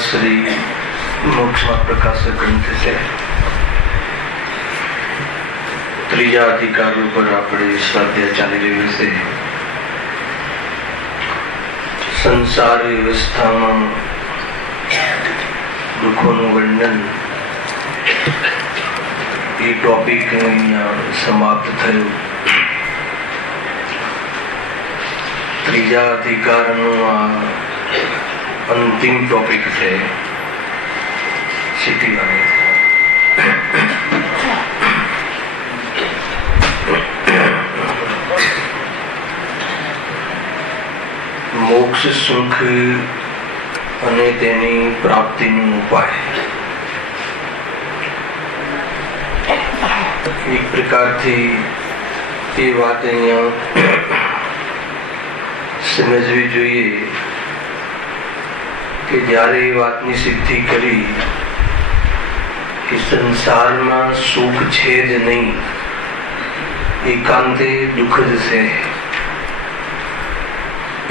શ્રી મોક્ષમાં પ્રકાશક ગ્રંથ છે. ત્રીજા અધિકાર ઉપર આપણે સ્વાધ્યાય ચાલી રહ્યું છે. સંસાર વ્યવસ્થામાં દુઃખોનું વર્ણન એ ટોપિક અહીંયા સમાપ્ત થયું. ત્રીજા અધિકારનું આ અંતિમ ટોપિક છે. સ્થિતિવાણી મોક્ષ સુખ અને તેની પ્રાપ્તિનો ઉપાય. એક પ્રકારથી એ વાત અહીંયા સમજવી જોઈએ કે જ્યારે એ વાતની સિદ્ધિ કરી કે સંસારમાં સુખ છે જ નહીં, એકાંતે દુઃખ જ છે,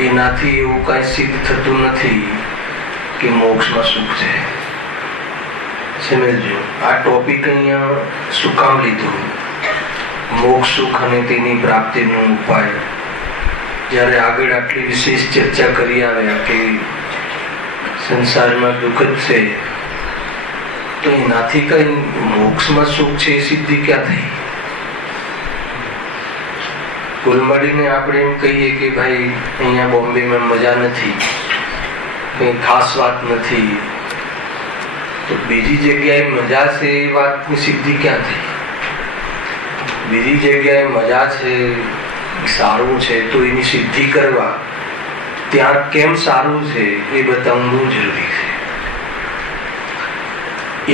એનાથી એવું કાંઈ સિદ્ધ થતું નથી કે મોક્ષમાં સુખ છે. સમજો આ ટોપિક અહીંયા શું કામ લીધું? મોક્ષ સુખ અને તેની પ્રાપ્તિનો ઉપાય. જ્યારે આગળ આટલી વિશેષ ચર્ચા કરી આવ્યા કે સંસારમાં દુઃખ જ છે, તો એનાથી કઈ મોક્ષમાં સુખ છે એ સિદ્ધિ ક્યાં થઈ? કુલ મળીને આપણે એમ કહીએ કે ભાઈ અહીંયા બોમ્બેમાં મજા નથી, કઈ ખાસ વાત નથી, તો બીજી જગ્યાએ મજા છે એ વાતની સિદ્ધિ ક્યાં થઈ? બીજી જગ્યાએ મજા છે, સારું છે, તો એની સિદ્ધિ કરવા ત્યાં કેમ સારું છે એ બતાવવું બહુ જરૂરી છે.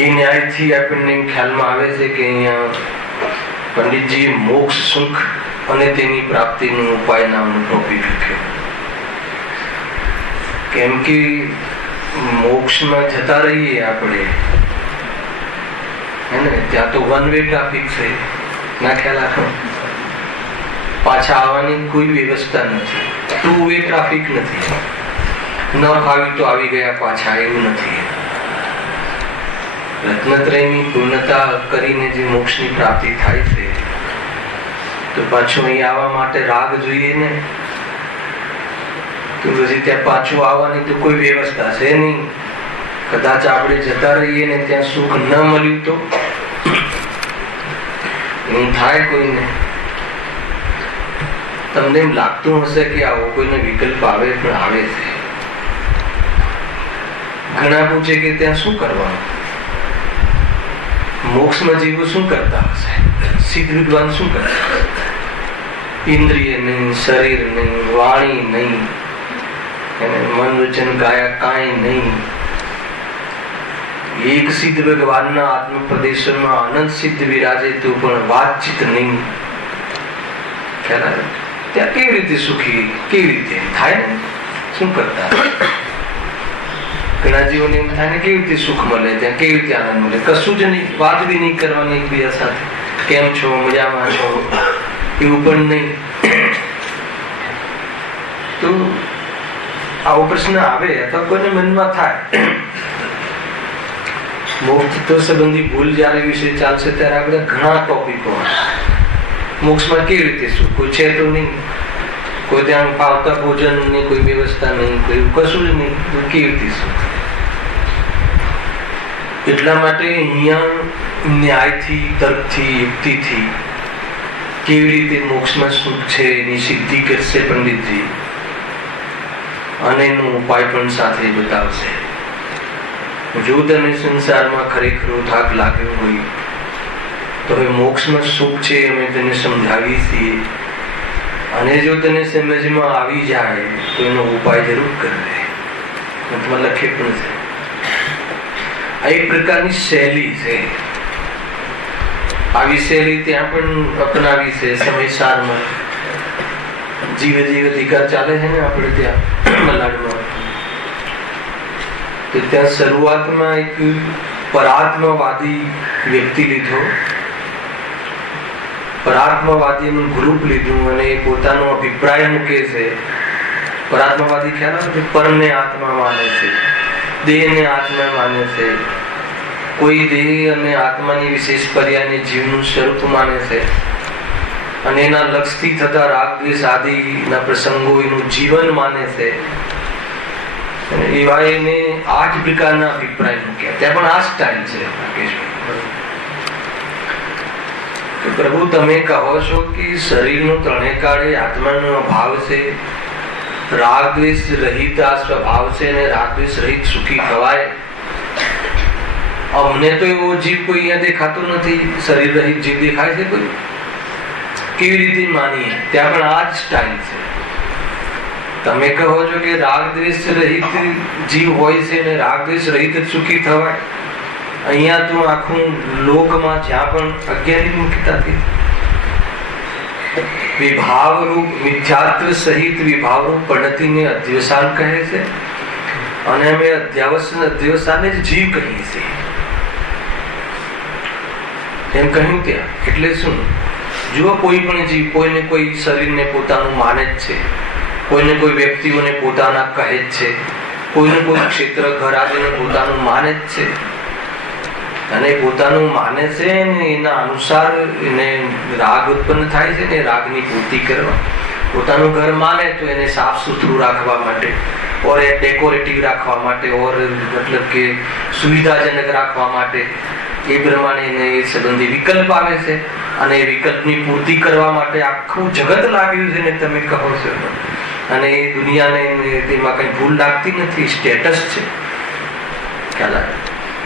એ ન્યાયથી આપણને ખ્યાલમાં આવે છે કે અહીંયા પંડિતજી મોક્ષ સુખ અને તેની પ્રાપ્તિનો ઉપાય નામનો ટોપિક લખ્યો. કેમ કે મોક્ષમાં જતા રહીએ આપણે, હે ને, ત્યાં તો વન વે ટ્રાફિક છે, ના ખ્યાલ રાખો. પાછા આવવાની કોઈ વ્યવસ્થા નથી, ટુ વે ટ્રાફિક નથી. ન ફાવી તો આવી ગયા પાછા, એવું નથી. રત્નત્રયની પૂર્ણતા કરીને જે મોક્ષની પ્રાપ્તિ થાય છે, તો પાછું અહીં આવવા માટે રાગ જોઈએ ને, તો પછી ત્યાં પાછું આવવાની તો કોઈ વ્યવસ્થા છે નહીં. કદાચ આપણે જતા રહીએ ને ત્યાં સુખ ન મળ્યું તો એવું થાય કોઈને. તમને એમ લાગતું હશે કે આવો કોઈને વિકલ્પ આવે, પણ આવે છે. ઘણા પૂછે કે ત્યાં શું કરવાનું? મોક્ષમાં જીવો શું કરતા હશે? સિદ્ધ વિદ્વાન શું કરતા? ઇન્દ્રિય નહીં, શરીર નહીં, વાણી નહીં, મન વચન કાયા કાંઈ નહીં. એક સિદ્ધ ભગવાનના આત્મ પ્રદેશમાં અનંત સિદ્ધ વિરાજે તો પણ વાતચીત નહીં. ત્યાં કેવી રીતે સુખી, કેવી રીતે થાય ને? શું કરતા? ઘણા જીવોને એમ થાય ને કેવી રીતે સુખ મળે, ત્યાં કેવી રીતે આનંદ મળે? કશું જ નહીં, વાત બી નહીં કરવાની એકબીજા સાથે. કેમ છો, મજામાં છો, એવું પણ નહીં. તો આવો પ્રશ્ન આવે અથવા કોઈને મનમાં થાય. મોક્ષ તત્વ સંબંધી ભૂલ જયારે વિશે ચાલશે ત્યારે આપણે ઘણા ટોપિકો મોક્ષમાં કેવી રીતે સુખ, કોઈ છે તો નહીં. કોઈ ત્યાં પાવતા ભોજનની કોઈ વ્યવસ્થા નહીં, કોઈ કશું જ નહીં, કેવી રીતે સુખ? એટલા માટે અહીંયા ન્યાયથી, તર્કથી, યુક્તિથી કેવી રીતે મોક્ષમાં સુખ છે એની સિદ્ધિ કરશે પંડિતજી, અને એનો ઉપાય પણ સાથે બતાવશે. જો તને સંસારમાં ખરેખર થાક લાગ્યો હોય તો હવે મોક્ષમાં સુખ છે અમે તને સમજાવીએ છીએ, અને જો તને સમજમાં આવી જાય તો એનો ઉપાય જરૂર કરજે. લખે પણ છે. આ એક પ્રકારની શૈલી છે. આવી શૈલી ત્યાં પણ અપનાવી છે સમયસારમાં. જીવ અધિકાર ચાલે છે ને આપણે ત્યાં મલાડમાં, તો ત્યાં શરૂઆતમાં એક પરાત્મવાદી વ્યક્તિ લીધો, પરાત્મવાદીનું ગ્રુપ લીધું, અને પોતાનો અભિપ્રાય મૂકે છે. પરાત્મવાદી ખ્યાલ આવે, પરને આત્મા માને છે, દેહને આત્મા માને છે, કોઈ દેહ અને આત્માની વિશેષ પર્યાયને જીવનું સ્વરૂપ માને છે, અને એના લક્ષથી થતા રાગ દ્વેષ આદિના પ્રસંગો એનું જીવન માને છે. એવા એને આ જ પ્રકારના અભિપ્રાય મૂક્યા. ત્યાં પણ આ સ્ટાઇલ છે રાકેશભાઈ. પ્રભુ તમે કહો છો કે શરીરનો ત્રણે કાળે આત્માનો અભાવ છે, રાગ દ્વેષ રહિત આ સ્વભાવ છે, અને રાગ દ્વેષ રહિત સુખી થવાય. અમને તો એવો જીવ કોઈ અહીંયા દેખાતો નથી, શરીર રહિત જીવ દેખાય છે કોઈ? કેવી રીતે માનીએ? ત્યાં પણ આ જ સ્ટાઇલ છે. તમે કહો છો કે રાગ દ્વેષ રહિત જીવ હોય છે અને રાગ દ્વેષ રહિત જ સુખી થવાય. અહીંયા તો આખું લોકમાં જ્યાં પણ અજ્ઞાની મુક્તાથી વિભાવ રૂપ મિથ્યાત્વ સહિત વિભાવ રૂપ પરિણતિને અધ્યવસાન કહે છે, અને અમે અધ્યવસાને જ જીવ કહીએ છીએ એમ કહ્યું ત્યાં. એટલે શું? જુઓ, કોઈ પણ જીવ કોઈને કોઈ શરીરને પોતાનું માને જ છે, કોઈને કોઈ વ્યક્તિઓને પોતાના કહે જ છે, કોઈને કોઈ ક્ષેત્ર ઘર આદિને પોતાનું માને જ છે, અને પોતાનું માને છે ને એના અનુસાર એને રાગ ઉત્પન્ન થાય છે ને રાગની પૂર્તિ કરવા. પોતાનું ઘર માને તો એને સાફ સુથરું રાખવા માટે, ઓર એ ડેકોરેટિવ રાખવા માટે, ઓર મતલબ કે સુવિધાજનક રાખવા માટે એ પ્રમાણે એને એ સંબંધી વિકલ્પ આવે છે, અને એ વિકલ્પની પૂર્તિ કરવા માટે આખું જગત લાગ્યું છે ને તમે કહો છો. અને એ દુનિયાને તેમાં કઈ ભૂલ લાગતી નથી, સ્ટેટસ છે ખ્યાલ આવે.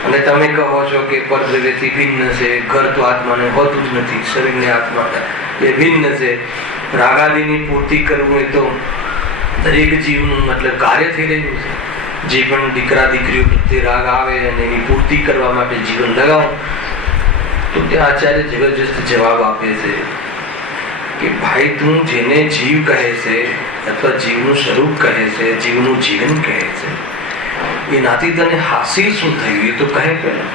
અને તમે કહો છો કે પરદ્રવ્યથી ભિન્ન છે, ઘર તો આત્માને હોતું જ નથી, શરીરને આત્મા એ ભિન્ન છે. રાગાદિની પૂર્તિ કરવું એ તો દરેક જીવનું મતલબ કાર્ય થઈ રહ્યું છે. જે પણ દીકરા દીકરીઓ પ્રત્યે રાગ આવે અને એની પૂર્તિ કરવા માટે જીવન લગાવો, તો તે આચાર્ય જબરજસ્ત જવાબ આપે છે કે ભાઈ તું જેને જીવ કહે છે અથવા જીવનું સ્વરૂપ કહે છે, જીવનું જીવન કહે છે, એનાથી તને હાસિલ શું થયું એ તો કહે પેલા.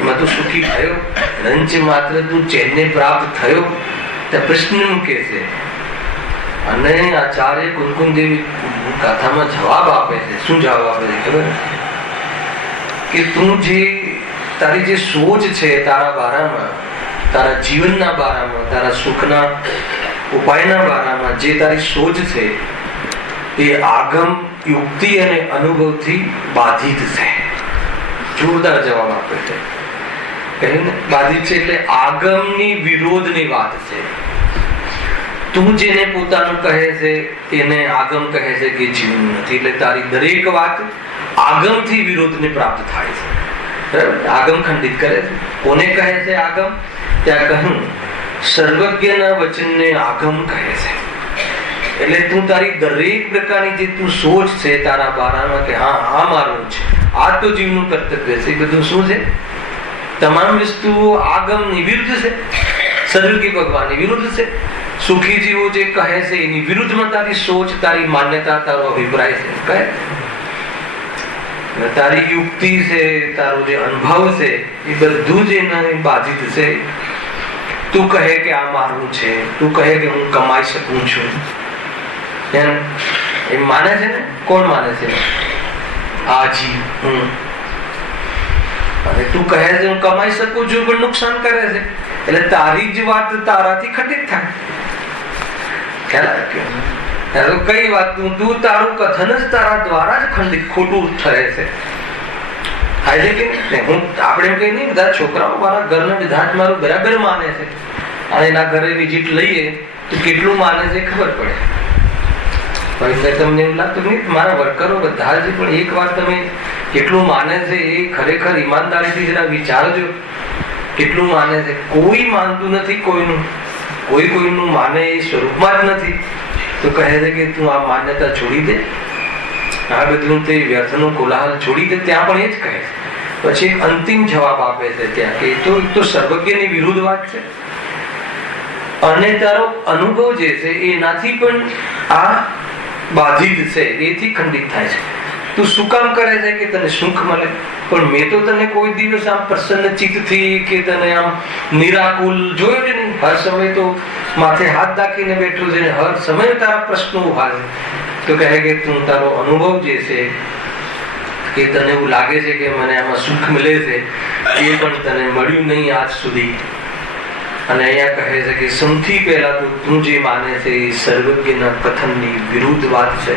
એમાં તું સુખી થયો? રંચ માત્ર તું ચેનને પ્રાપ્ત થયો? ત્યાં પ્રશ્ન મૂકે છે. અને આચાર્ય કુંકુમદેવી ગાથામાં જવાબ આપે છે. શું જવાબ આપે છે ખબર? કે તું જે તારી જે સોચ છે તારા બારામાં, તારા જીવનના બારામાં, તારા સુખના ઉપાયના બારામાં જે તારી સોચ છે એ આગમ, યુક્તિ અને અનુભવથી બાધિત છે. જોરદાર જવાબ આપે છે. કહ્યું ને, બાધિત છે એટલે આગમની વિરોધની વાત છે. તું જેને પોતાનું કહે છે એને આગમ કહે છે કે જીવન નથી, એટલે તારી દરેક વાત આગમથી વિરોધને પ્રાપ્ત થાય છે. બરાબર? આગમ ખંડિત કરે છે. કોને કહે છે આગમ? ત્યાં કહ્યું સર્વજ્ઞના વચનને આગમ કહે છે. એટલે તું તારી દરેક પ્રકારની જે તું સોચ છે તારા બારામાં કે હા આ મારું છે, આ તો જીવનું કર્તવ્ય છે, એ બધું શું છે? તમામ વસ્તુઓ આગમની વિરુદ્ધ છે. સર્વજ્ઞ ભગવાનની વિરુદ્ધ છે. સુખી જીવો જે કહે છે એની વિરુદ્ધમાં તારી સોચ, તારી માન્યતા, તારો અભિપ્રાય છે. કહે તારી યુક્તિ છે, તારો જે અનુભવ છે એ બધું જ એના બાધિત છે. તું કહે કે આ મારું છે, તું કહે કે હું કમાઈ શકું છું, એ માને છે ને? કોણ માને છે? આ જીવ, હું. અને તું કહે છે હું કમાઈ શકું છું પણ નુકસાન કરે છે, એટલે તારી જ વાત તારાથી ખંડિત થાય. ખ્યાલ રાખ્યો? કઈ વાત તું તારું કથન જ તારા દ્વારા જ ખંડિત ખોટું ઠરે છે. આપણે એમ કહીએ નહીં, બધા છોકરાઓ મારા ઘરના બધા જ મારું બરાબર માને છે, અને એના ઘરે વિઝિટ લઈએ તો કેટલું માને છે ખબર પડે. પણ તમને એવું લાગતું નહીં મારા વર્કરો બધા જ, પણ એક વાર તમે કેટલું માને છે એ ખરેખર ઈમાનદારીથી જરા વિચારજો, કેટલું માને છે. કોઈ માનતું નથી કોઈનું, કોઈનું માને એ સ્વરૂપમાં જ નથી. તો કહે છે કે તું આ માન્યતા છોડી દે, આ બધું તે વ્યર્થનું કોલાહલ છોડી દે. ત્યાં પણ એ જ કહે. પછી એક અંતિમ જવાબ આપે છે ત્યાં કે એ તો સર્વજ્ઞની વિરુદ્ધ વાત છે, અને તારો અનુભવ જે છે એનાથી પણ આ બાધિત છે, એથી ખંડિત થાય છે. તું શું કામ કરે છે કે તને સુખ મળે, પણ મેં તો તને કોઈ દિવસ આમ પ્રસન્ન ચિત્તથી કે તને આમ નિરાકુલ જોયો જ નહીં. હર સમય તો માથે હાથ રાખીને બેઠો છે, હર સમય તારા પ્રશ્નો ઉભા છે. તો કહે કે તું તારો અનુભવ જે છે કે તને એવું લાગે છે કે મને આમાં સુખ મળે છે, એ પણ તને મળ્યું નહીં આજ સુધી. અને અહીંયા કહે છે કે સૌથી પહેલા તો તું જે માને છે એ સર્વજ્ઞના કથનની વિરુદ્ધ વાત છે.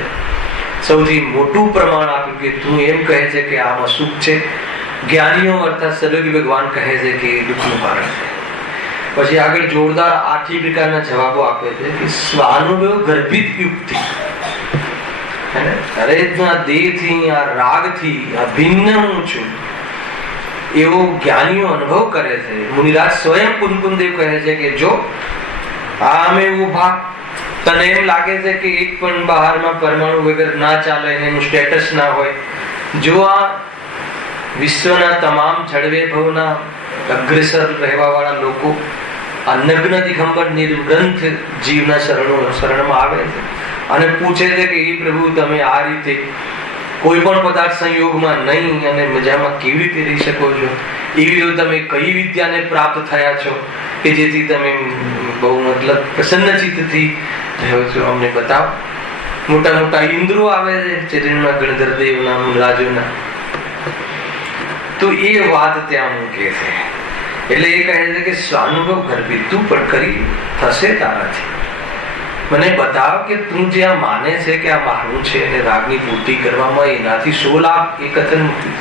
સૌથી મોટું પ્રમાણ આપ્યું કે તું એમ કહે છે કે આમાં સુખ છે. જ્ઞાનીઓ અર્થાત સર્વજ્ઞ ભગવાન કહે છે કે એ દુઃખનું કારણ છે. પછી આગળ જોરદાર 8 પ્રકારના જવાબો આપે છે કે સ્વાનુભવ ગર્ભિત યુક્તિ, અરે દેહથી આ રાગથી આ ભિન્ન હું છું એવો જ્ઞાનીઓ અનુભવ કરે છે. મુનિરાજ સ્વયં કુંકુમદેવ કહે છે કે જો આ અમે ઉભા, તને એમ લાગે છે કે એક પણ બહારમાં પરમાણુ વગર ના ચાલે, એનું સ્ટેટસ ના હોય. જો આ વિશ્વના તમામ જળવેભવના અગ્રેસર રહેવા વાળા લોકો આ નગ્ન દિગંબર નિર્ગ્રંથ જીવના શરણમાં આવે છે અને પૂછે છે કે એ પ્રભુ તમે આ રીતે કોઈ પણ પદાર્થ સંયોગમાં નહીં અને મજામાં કેવી રીતે રહી શકો છો, એવી તો તમે કઈ વિદ્યાને પ્રાપ્ત થયા છો કે જેથી તમે બહુ મતલબ પ્રસન્ન ચિત્તથી રહ્યો છો, અમને બતાવો. મોટા મોટા ઇન્દ્રો આવે છે ચરણમાં ગણધર દેવના, મુનરાજોના. તો એ વાત ત્યાં મૂકે છે. એટલે એ કહે છે કે સ્વાનુભવ ગર્ભિત તું પણ કરી થશે તારાથી. મને બતાવ કે તું જે આ માને છે કે આ મારું છે અને રાગની પૂર્તિ કરવામાં એનાથી 100 લાખ એ કથન મુક્તિ.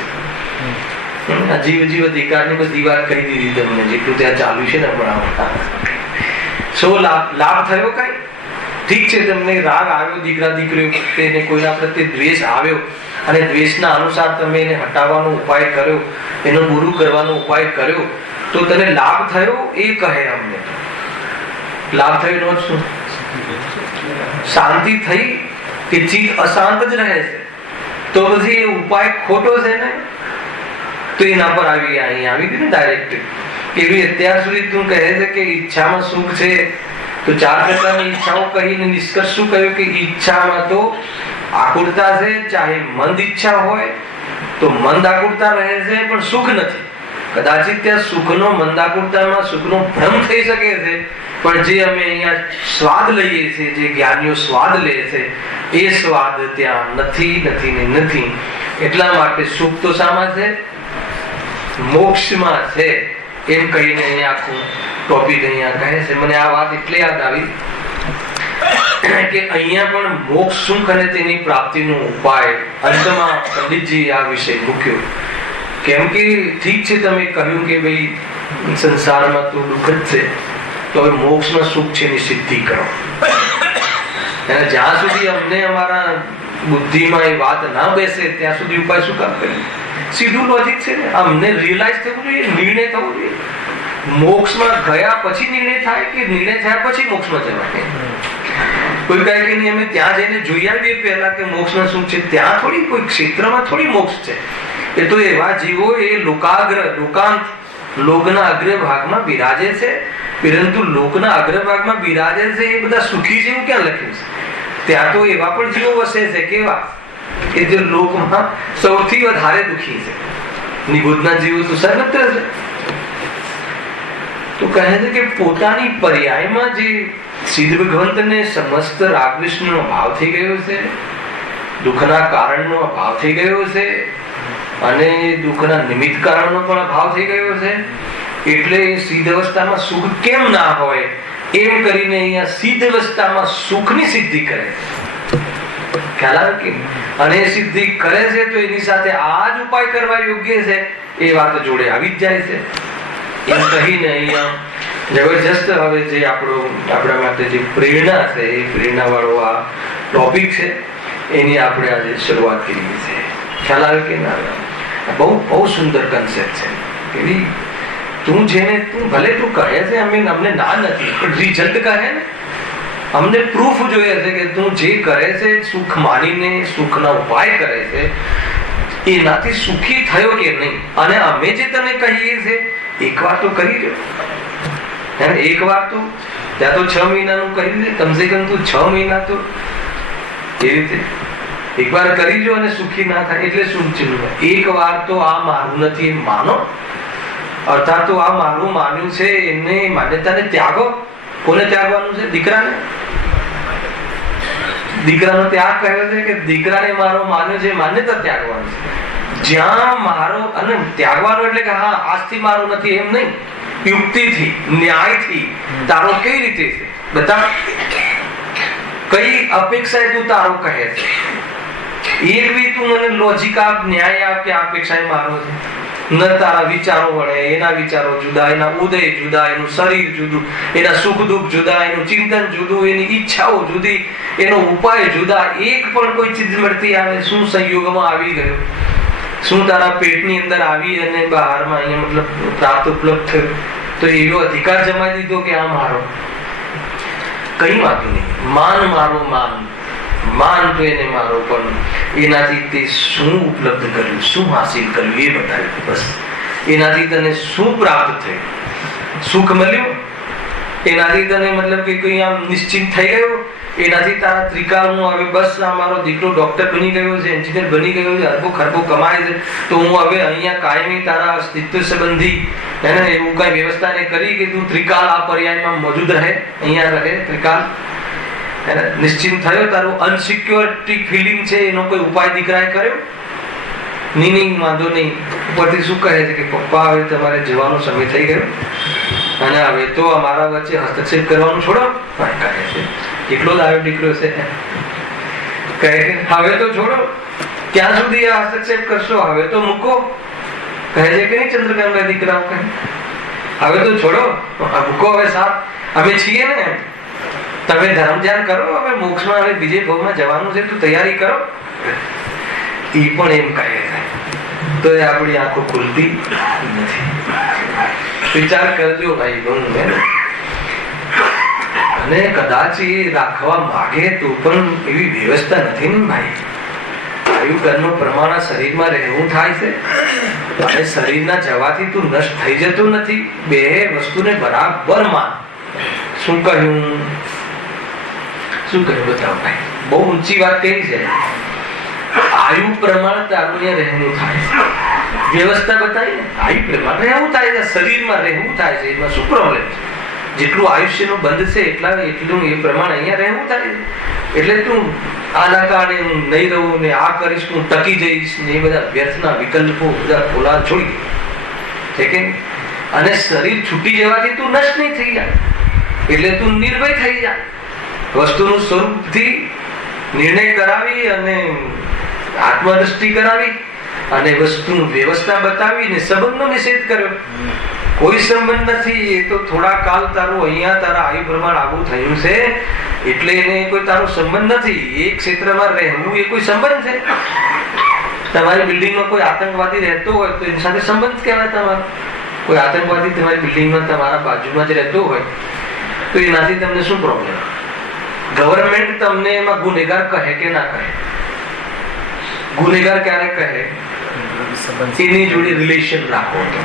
જીવ અધિકારની બધી વાત કહી દીધી તમને, જેટલું ત્યાં ચાલુ છે ને હમણાં 100 લાભ થયો કઈ ઠીક છે. તમને રાગ આવ્યો દીકરા દીકરીઓ પ્રત્યે, કોઈના પ્રત્યે દ્વેષ આવ્યો અને દ્વેષના અનુસાર તમે એને હટાવવાનો ઉપાય કર્યો, એનું પૂરું કરવાનો ઉપાય કર્યો, તો તને લાભ થયો એ કહે અમને. લાભ થયો નો શું? શાંતિ થઈ કે ચિત્ત અશાંત જ રહે છે, તો પછી એ ઉપાય ખોટો છે ને. તો એના પર અહીં આવી ગયું ને ડાયરેક્ટ કે અત્યાર સુધી તું કહે છે કે ઈચ્છામાં સુખ છે, તો 4 પ્રકારની ઈચ્છાઓ કહીને નિષ્કર્ષ શું કહ્યું કે ઈચ્છામાં તો આકુરતા છે. ચાહે મંદ ઈચ્છા હોય તો મંદ આકુરતા રહે છે, પણ સુખ નથી. કદાચિત ત્યાં સુખનો મંદાકુરતામાં સુખનો ભ્રમ થઈ શકે છે, પણ જે અમે અહીંયા સ્વાદ લઈએ છીએ, જે જ્ઞાનીઓ સ્વાદ લે છે, એ સ્વાદ ત્યાં નથી. એટલા માટે સુખ તો શામાં છે? મોક્ષમાં છે. એમ કહીને અહીંયા આખું ટોપિક અહીંયા કહે છે. મને આ વાત એટલે યાદ આવી કે અહીંયા પણ મોક્ષ સુખ અને તેની પ્રાપ્તિનો ઉપાય અંતમાં પંડિતજી આ વિષય મૂક્યો. કેમ કે ઠીક છે તમે કહ્યું કે ભાઈ સંસારમાં તો દુઃખ જ છે, તો હવે મોક્ષમાં સુખ છે એની સિદ્ધિ કરો. અને જ્યાં સુધી અમને અમારા બુદ્ધિમાં એ વાત ના બેસે ત્યાં સુધી ઉપાય શું કામ કરીએ? સીધું લોજિક છે ને. અમને રિયલાઇઝ થવું જોઈએ, નિર્ણય થવો જોઈએ. મોક્ષમાં ગયા પછી નિર્ણય થાય કે નિર્ણય થયા પછી મોક્ષમાં જવાય? કોઈ કહે કે નહીં અમે ત્યાં જઈને જોઈ આવીએ પહેલા કે મોક્ષમાં શું છે. ત્યાં થોડી કોઈ ક્ષેત્રમાં થોડી મોક્ષ છે. એ તો એવા જીવો એ લોકાંત લોકના અગ્રભાગમાં બિરાજે છે, પરંતુ લોકના અગ્રભાગમાં બિરાજે છે એ બધા સુખી જેવું ક્યાં લખ્યું છે? ત્યાં તો એવા પણ જીવો વસે છે કેવા કે જે લોકમાં સૌથી વધારે દુખી છે. નિબોધના જીવો તો સર્વત્ર છે. તો કહે છે કે પોતાની પર્યાયમાં જે સિદ્ધ ભગવંતને સમસ્ત રાગ વિષ્ણુનો ભાવ થઈ ગયો છે, દુઃખના કારણનો અભાવ થઈ ગયો છે અને દુઃખના નિમિત્ત કારણનો પણ અભાવ થઈ ગયો છે. એટલે સિદ્ધ અવસ્થામાં સુખ કેમ ના હોય એમ કરીને અહીંયા સિદ્ધ અવસ્થામાં સુખની સિદ્ધિ કરે. ખ્યાલ આવે કે? અને સિદ્ધિ કરે છે તો એની સાથે આ જ ઉપાય કરવા યોગ્ય છે એ વાત જોડે આવી જ જાય છે. એમ કહીને અહીંયા જબરજસ્ત હવે જે આપણા માટે જે પ્રેરણા છે એ પ્રેરણા વાળો આ ટોપિક છે એની આપણે આજે શરૂઆત કરી છે. ખ્યાલ આવે કે ના? બહુ બહુ સુંદર કન્સેપ્ટ છે કે તું જેને તું ભલે તું કહે છે અમને ના નથી, પણ રિઝલ્ટ કહે ને, અમને પ્રૂફ જોઈએ છે કે તું જે કરે છે સુખ માનીને સુખના ઉપાય કરે છે એનાથી સુખી થયો કે નહીં. અને અમે જે તને કહીએ છીએ એકવાર તો કરી રહ્યો, એક વાર તો ત્યાં તો 6 મહિનાનું કહી દે, કમસે કમ તું 6 મહિના તો એ રીતે એકવાર કરી જો અને સુખી ના થાય એટલે શું છે? એક વાર તો આ મારું નથી એમ માનો, અર્થાત તો આ મારું માન્યું છે એને માન્યતાને ત્યાગો. કોને ત્યાગવાનું છે? દીકરાને. દીકરાનો ત્યાગ કહ્યો છે કે દીકરાને મારો માન્યો છે માન્યતા ત્યાગવાનું છે. જ્યાં મારો અને ત્યાગવાનું એટલે કે હા આજથી મારું નથી એમ નહીં, યુક્તિથી ન્યાયથી તારો કઈ રીતે છે બતા, કઈ અપેક્ષા તું તારો કહે છે, એક બી તું મને લોજિક આપ, ન્યાય આપ કે આ અપેક્ષા મારો છે. ન તારા વિચારો વળે, એના વિચારો જુદા, એના ઉદય જુદા, એનું શરીર જુદું, એના સુખ દુઃખ જુદા, એનું ચિંતન જુદું, એની ઈચ્છાઓ જુદી, એનો ઉપાય જુદા. એક પણ કોઈ ચીજ મળતી આવે શું સંયોગમાં આવી ગયો, શું તારા પેટની અંદર આવી અને બહારમાં અહીંયા મતલબ પ્રાપ્ત ઉપલબ્ધ થયો તો એવો અધિકાર જમાઈ દીધો કે આ મારો? કઈ વાત નહીં. માન મારો માન તો એને મારો, પણ એનાથી તે શું ઉપલબ્ધ કર્યું, શું હાસિલ કર્યું એ બતાવ્યું. બસ એનાથી તને શું પ્રાપ્ત થયું, સુખ મળ્યું, એનાથી તને મતલબ કે કોઈ આમ નિશ્ચિત થઈ ગયો, એનાથી તારા ત્રિકાળનું હવે બસ આ મારો દીકરો ડોક્ટર બની ગયો છે, એન્જિનિયર બની ગયો છે, અરબો ખરબો કમાય છે તો હું હવે અહીંયા કાયમી તારા અસ્તિત્વ સંબંધી એને એવું કઈ વ્યવસ્થા ને કરી કે તું ત્રિકાળ આ પર્યાયમાં મોજૂદ રહે, અહીંયા રહે ત્રિકાળ. નિશ્ચિત થયો, તારું અનસિક્યોરિટી ફિલિંગ છે એનો કોઈ ઉપાય દીકરાએ કર્યો? નહીં, વાંધો નહીં. ઉપરથી શું કહે છે કે પપ્પા હવે તમારે જવાનો સમય થઈ ગયો અને હવે તો અમારા વચ્ચે હસ્તક્ષેપ કરવાનું છોડો. કહે છે કેટલો જ આવ્યો દીકરો છે, કહે કે હવે તો છોડો, ક્યાં સુધી આ હસ્તક્ષેપ કરશો, હવે તો મૂકો. કહે છે કે નહીં ચંદ્રકાંતભાઈ દીકરાઓ કહે હવે તો છોડો, મૂકો, હવે સાથ અમે છીએ ને, તમે ધર્મ ધ્યાન કરો, હવે મોક્ષમાં હવે બીજે ભાવમાં જવાનું છે તો તૈયારી કરો. એ પણ એમ કહે છે તો એ આપણી આંખો ખુલતી નથી. વિચાર કરજો ભાઈ બહુ. અને કદાચ એ રાખવા માંગે તો પણ એવી વ્યવસ્થા નથી ને ભાઈ. આયુ કર્મનું પ્રમાણ શરીરમાં રહેવું થાય છે અને શરીરના જવાથી તું નષ્ટ થઈ જતું નથી. બે વસ્તુને બરાબર માન. શું કહ્યું બતાવો ભાઈ? બહુ ઊંચી વાત કહી છે. આયુ પ્રમાણ તારું રહેવું થાય છે, વ્યવસ્થા બતાવી ને આયુ પ્રમાણ રહેવું થાય છે, શરીરમાં રહેવું થાય છે, એમાં શું પ્રોબ્લેમ છે? જેટલું આયુષ્યનું બંધ છે એટલું એ પ્રમાણે અહીંયા રહેવું થાય છે. એટલે તું આના કારણે હું નહીં રહું ને આ કરીશ, હું ટકી જઈશ ને એ બધા વ્યર્થના વિકલ્પો બધા ખોલા છોડી છે કે. અને શરીર છૂટી જવાથી તું નષ્ટ નહીં થઈ જાય, એટલે તું નિર્ભય થઈ જાય. વસ્તુનું સ્વરૂપથી નિર્ણય કરાવી અને આત્મદ્રષ્ટિ કરાવી અને વસ્તુનું વ્યવસ્થા બતાવી ને સંબંધનો નિષેધ કર્યો. કોઈ સંબંધ નથી, એ તો થોડા કાળ તારું અહીંયા તારા આયુ પ્રમાણ આવું થયું છે એટલે એને કોઈ તારો સંબંધ નથી. એ ક્ષેત્રમાં રહેવું એ કોઈ સંબંધ છે? તમારી બિલ્ડિંગમાં કોઈ આતંકવાદી રહેતો હોય તો એની સાથે સંબંધ કહેવાય તમારો. કોઈ આતંકવાદી તમારી બિલ્ડિંગમાં તમારા બાજુમાં જ રહેતો હોય તો એનાથી તમને શું પ્રોબ્લેમ? ગવર્મેન્ટ તમને એમાં ગુનેગાર કહે કે ના કહે? ગુનેગાર ક્યારે કહે? એની જોડે રિલેશન રાખો તો.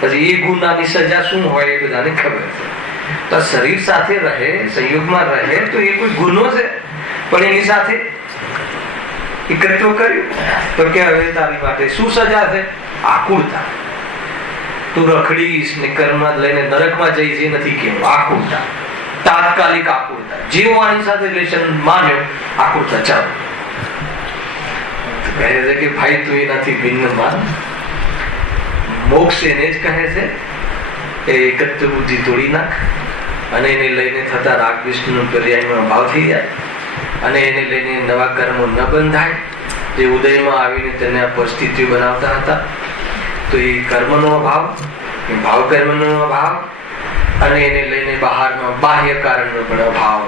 પછી એ ગુનાની સજા શું હોય એ બધાને ખબર છે. તો શરીર સાથે રહે, સંયોગમાં રહે તો એ કોઈ ગુનો છે, પણ એની સાથે એકત્વ કર્યું તો કે હવે તારી માટે શું સજા છે? આકુરતા. તું રખડીશ ને કર્મ લઈને નરકમાં જઈશ એ નથી કેવું. આકુરતા, તાત્કાલિક આકુરતા. જેવો આની સાથે રિલેશન માન્યો, આકુરતા ચાલો. કહે છે કે ભાઈ તું એનાથી ભિન્ન માન. મોક્ષ એને જ કહે છે એ એકત્વ બુદ્ધિ તોડી નાખ અને એને લઈને થતા રાગ વિષ્ણુનો પર્યાયમાં ભાવ થઈ જાય અને એને લઈને નવા કર્મો ન બંધાય, જે ઉદયમાં આવીને તેને આ પરિસ્થિતિઓ બનાવતા હતા. તો એ કર્મનો અભાવ, એ ભાવ કર્મનો અભાવ, અને એને લઈને બહારમાં બાહ્ય કારણનો પણ અભાવ,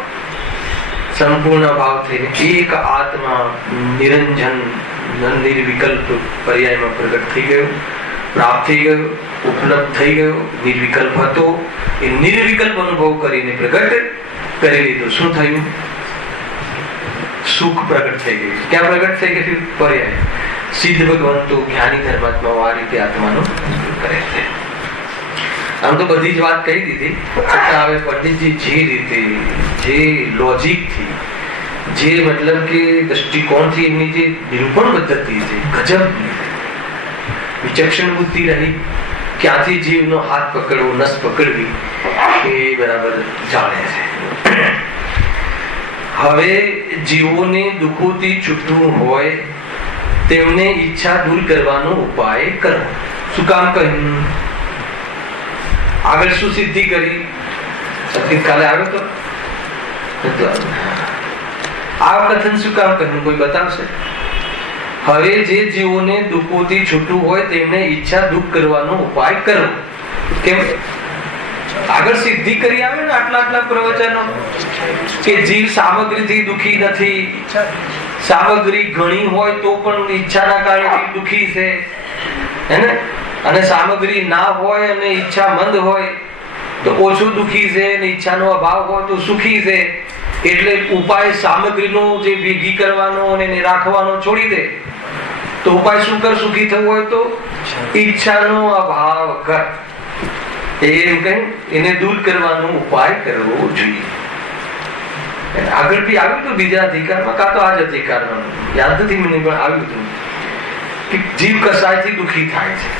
સંપૂર્ણ અભાવ થઈને એક આત્મા નિરંજન નિર્વિકલ્પ પર્યાયમાં પ્રગટ થઈ ગયો, પ્રાપ્ત થઈ ગયો, ઉપલબ્ધ થઈ ગયો. નિર્વિકલ્પ હતો, એ નિર્વિકલ્પ અનુભવ કરીને પ્રગટ કરી લીધું. શું થયું? સુખ પ્રગટ થઈ ગયું. ક્યાં પ્રગટ થઈ ગયું? પર્યાય. સિદ્ધ ભગવંતો જ્ઞાની ધર્માત્માઓ આ રીતે આત્માનો કરે છે. આમ તો બધી જ વાત કહી દીધી, છતાં હવે પંડિતજી જે રીતે, જે લોજિકથી, જે મતલબ કે દ્રષ્ટિકોણથી એમની જે નિરૂપણ પદ્ધતિ છે ગજબની, વિચક્ષણ બુદ્ધિ રહી, ક્યાંથી જીવનો હાથ પકડવો, નસ પકડવી, એ બરાબર જાણે છે. હવે જીવોને દુઃખોથી છૂટવું હોય તેમને ઈચ્છા દૂર કરવાનો ઉપાય કરો. શું કામ કહ્યું? આગળ શું સિદ્ધિ કરી? સતીત કાલે આવ્યો તો આ કથન શું કામ કહ્યું? કોઈ બતાવશે? હવે જે જીવોને દુઃખોથી છૂટવું હોય તેમને ઈચ્છા દૂર કરવાનો ઉપાય કરો. કેમ? આગળ સિદ્ધિ કરી આવે ને આટલા પ્રવચનો કે જીવ સામગ્રીથી દુઃખી નથી, સામગ્રી ઘણી હોય તો પણ ઈચ્છાના કારણે દુઃખી છે, હે? અને સામગ્રી ના હોય અને ઈચ્છા મંદ હોય તો ઓછું દુઃખી છે, અને ઈચ્છાનો અભાવ હોય તો સુખી છે. એટલે ઉપાય સામગ્રીનો જે ભેગી કરવાનો અને એને રાખવાનો છોડી દે. તો ઉપાય શું કર? સુખી થવું હોય તો ઈચ્છાનો અભાવ કર. એમ કહી એને દૂર કરવાનો ઉપાય કરવો જોઈએ. આગળ બી આવ્યું હતું બીજા અધિકારમાં, કાં તો આ જ અધિકારમાં, યાદ નથી મને, પણ આવ્યું હતું કે જીવ કસાયથી દુઃખી થાય છે.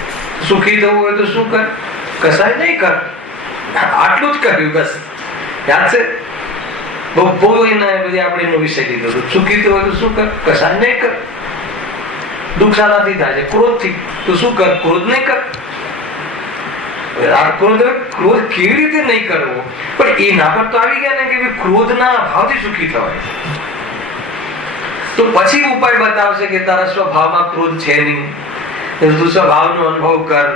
સુખી થવું હોય તો શું કર? કસાય નહીં કર. આટલું જ કર્યું બસ. યાદ છે? બહુ એને બધી આપણે એનો વિષય લીધો હતો. સુખી થવું હોય તો શું કર? કસાય નહીં કર. દુઃખ શાનાથી થાય છે? ક્રોધથી. તો શું કર? ક્રોધ નહીં કર. ક્રોધ કેવી રીતે નહીં કરવો? પણ એ ના પર તો આવી ગયા ને કે ક્રોધના અભાવથી સુખી થવાય. તો પછી ઉપાય બતાવશે કે તારા સ્વભાવમાં ક્રોધ છે નહીં, તું સ્વભાવનો અનુભવ કર,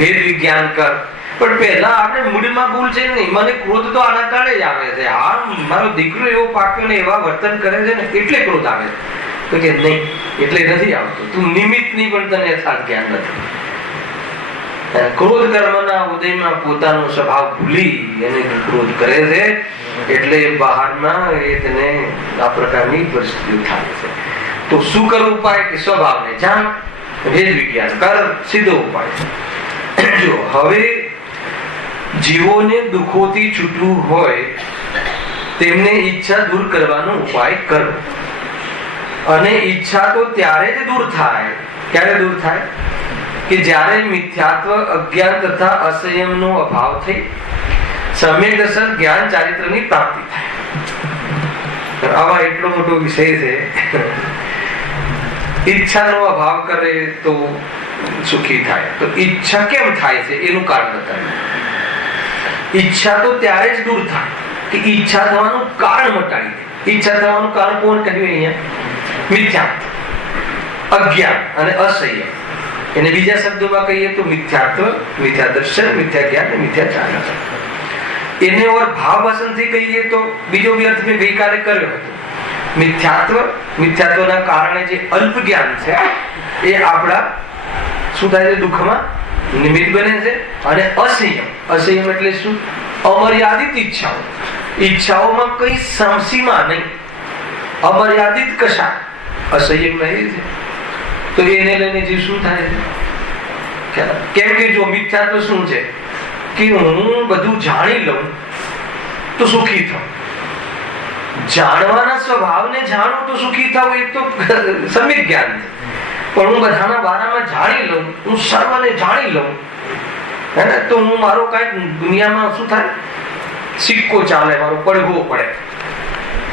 વેદ વિજ્ઞાન કર. પણ પહેલા આપણે મૂળમાં ભૂલ છે નહીં. મને ક્રોધ તો આના કારણે જ આવે છે, આ મારો દીકરો એવો પાક્યો ને એવા વર્તન કરે છે ને એટલે ક્રોધ આવે છે. તો કે નહીં, એટલે નથી આવતો. તું નિમિત્તની પણ તને યથાર્થ જ્ઞાન નથી. ક્રોધ કર્મના ઉદયમાં પોતાનો સ્વભાવ ભૂલી એને ક્રોધ કરે છે, એટલે બહારમાં એ તેને આ પ્રકારની પરિસ્થિતિ થાય છે. તો શું કરવું ઉપાય? કે સ્વભાવને જાણ, વેદ વિજ્ઞાન કર, સીધો ઉપાય. જો હવે જીવોને દુઃખોથી છૂટવું હોય તેમને ઈચ્છા દૂર કરવાનો ઉપાય કરો. અને ઈચ્છા તો ત્યારે જ દૂર થાય. ક્યારે દૂર થાય? કે જ્યારે મિથ્યાત્વ, અજ્ઞાન તથા અસંયમનો અભાવ થઈ સમ્યક દર્શન જ્ઞાન ચારિત્રની પ્રાપ્તિ થાય. આવા એટલો મોટો વિષય છે. ઈચ્છાનો અભાવ કરે તો સુખી થાય. તો ઈચ્છા કેમ થાય છે એનું કારણ બતાવ્યું. ઈચ્છા તો ત્યારે જ દૂર થાય કે ઈચ્છા થવાનું કારણ મટાડી દે. ઈચ્છા થવાનું કારણ કોણ કહ્યું અહીંયા? મિથ્યાત્વ, અજ્ઞાન અને અસંયમ. એને બીજા શબ્દોમાં કહીએ તો મિથ્યાત્વ, મિથ્યા દર્શન, મિથ્યા જ્ઞાન, મિથ્યા ચારિત્ર. એને ઓર ભાવ વસનથી કહીએ તો બીજો બી અર્થ મેં ગઈકાલે કર્યો હતો. મિથ્યાત્વ, મિથ્યાત્વના કારણે જે અલ્પ જ્ઞાન છે એ આપણા શું થાય છે? દુઃખમાં નિમિત્ત બને છે. અને અસંયમ, અસંયમ એટલે શું? અમર્યાદિત ઈચ્છાઓ. ઈચ્છાઓમાં કઈ સીમા નહીં, અમર્યાદિત કશા અસંયમ રહે છે. તો એને લઈને જે શું થાય છે? કેમ કે જો મિથ્યાત્વ શું છે કે હું બધું જાણી લઉં તો સુખી થાઉં. જાણવાના સ્વભાવને જાણું તો સુખી થાઉં, એ તો સમ્યક જ્ઞાન છે. પણ હું બધાના બારામાં જાણી લઉં, હું સર્વને જાણી લઉં, હે ને, તો હું મારો કાંઈક દુનિયામાં શું થાય? સિક્કો ચાલે, મારો પડઘો પડે.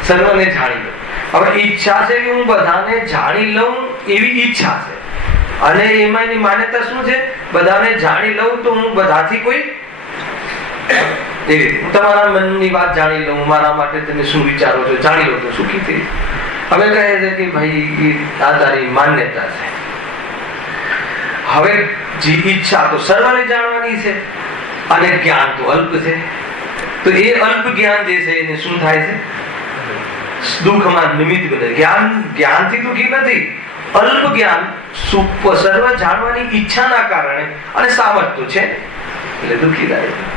સર્વને જાણી લઉં. હવે ઈચ્છા છે કે હું બધાને જાણી લઉં એવી ઈચ્છા છે. અને એમાં એની માન્યતા શું છે? બધાને જાણી લઉં તો હું બધાથી કોઈ એ રીતે હું તમારા મનની વાત જાણી લઉં, મારા માટે તમે શું વિચારો છો જાણી લો તો સુખી થઈ. હવે કહે છે કે ભાઈ આ તારી માન્યતા છે. હવે જે ઈચ્છા તો સર્વને જાણવાની છે અને જ્ઞાન તો અલ્પ છે. તો એ અલ્પ જ્ઞાન જે છે એને શું થાય છે? દુઃખમાં નિમિત્ત બને. જ્ઞાનથી દુઃખી નથી, અલ્પ જ્ઞાન સર્વ જાણવાની ઈચ્છાના કારણે અને સામર્થ્ય છે એટલે દુઃખી થાય છે.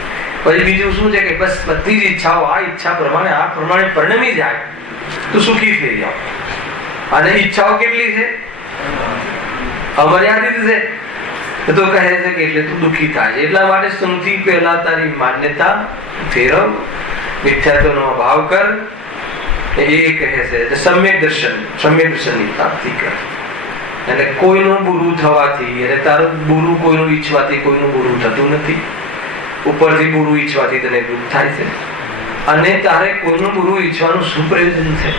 પછી બીજું શું છે કે બસ બધી જ ઈચ્છાઓ આ ઈચ્છા પ્રમાણે પરિણમી જાય તો સુખી થઈ જાઓ. અને ઈચ્છાઓ કેટલી છે? અમર્યાદિત છે. તો કહે છે કે એટલે તું દુઃખી થાય છે. એટલા માટે સૌથી પહેલા તારી માન્યતા ફેરવ, મિથ્યાત્વનો અભાવ કર. એ કહે છે સમ્યક દર્શનની પ્રાપ્તિ કર. અને કોઈનું બુરું થવાથી અને તારું બુરું કોઈનું ઈચ્છવાથી કોઈનું બુરું થતું નથી. ઉપરથી બુરું ઈચ્છવાથી તને દુઃખ થાય છે અને તારે કોઈનું બુરું ઈચ્છવાનું શું પ્રયોજન છે?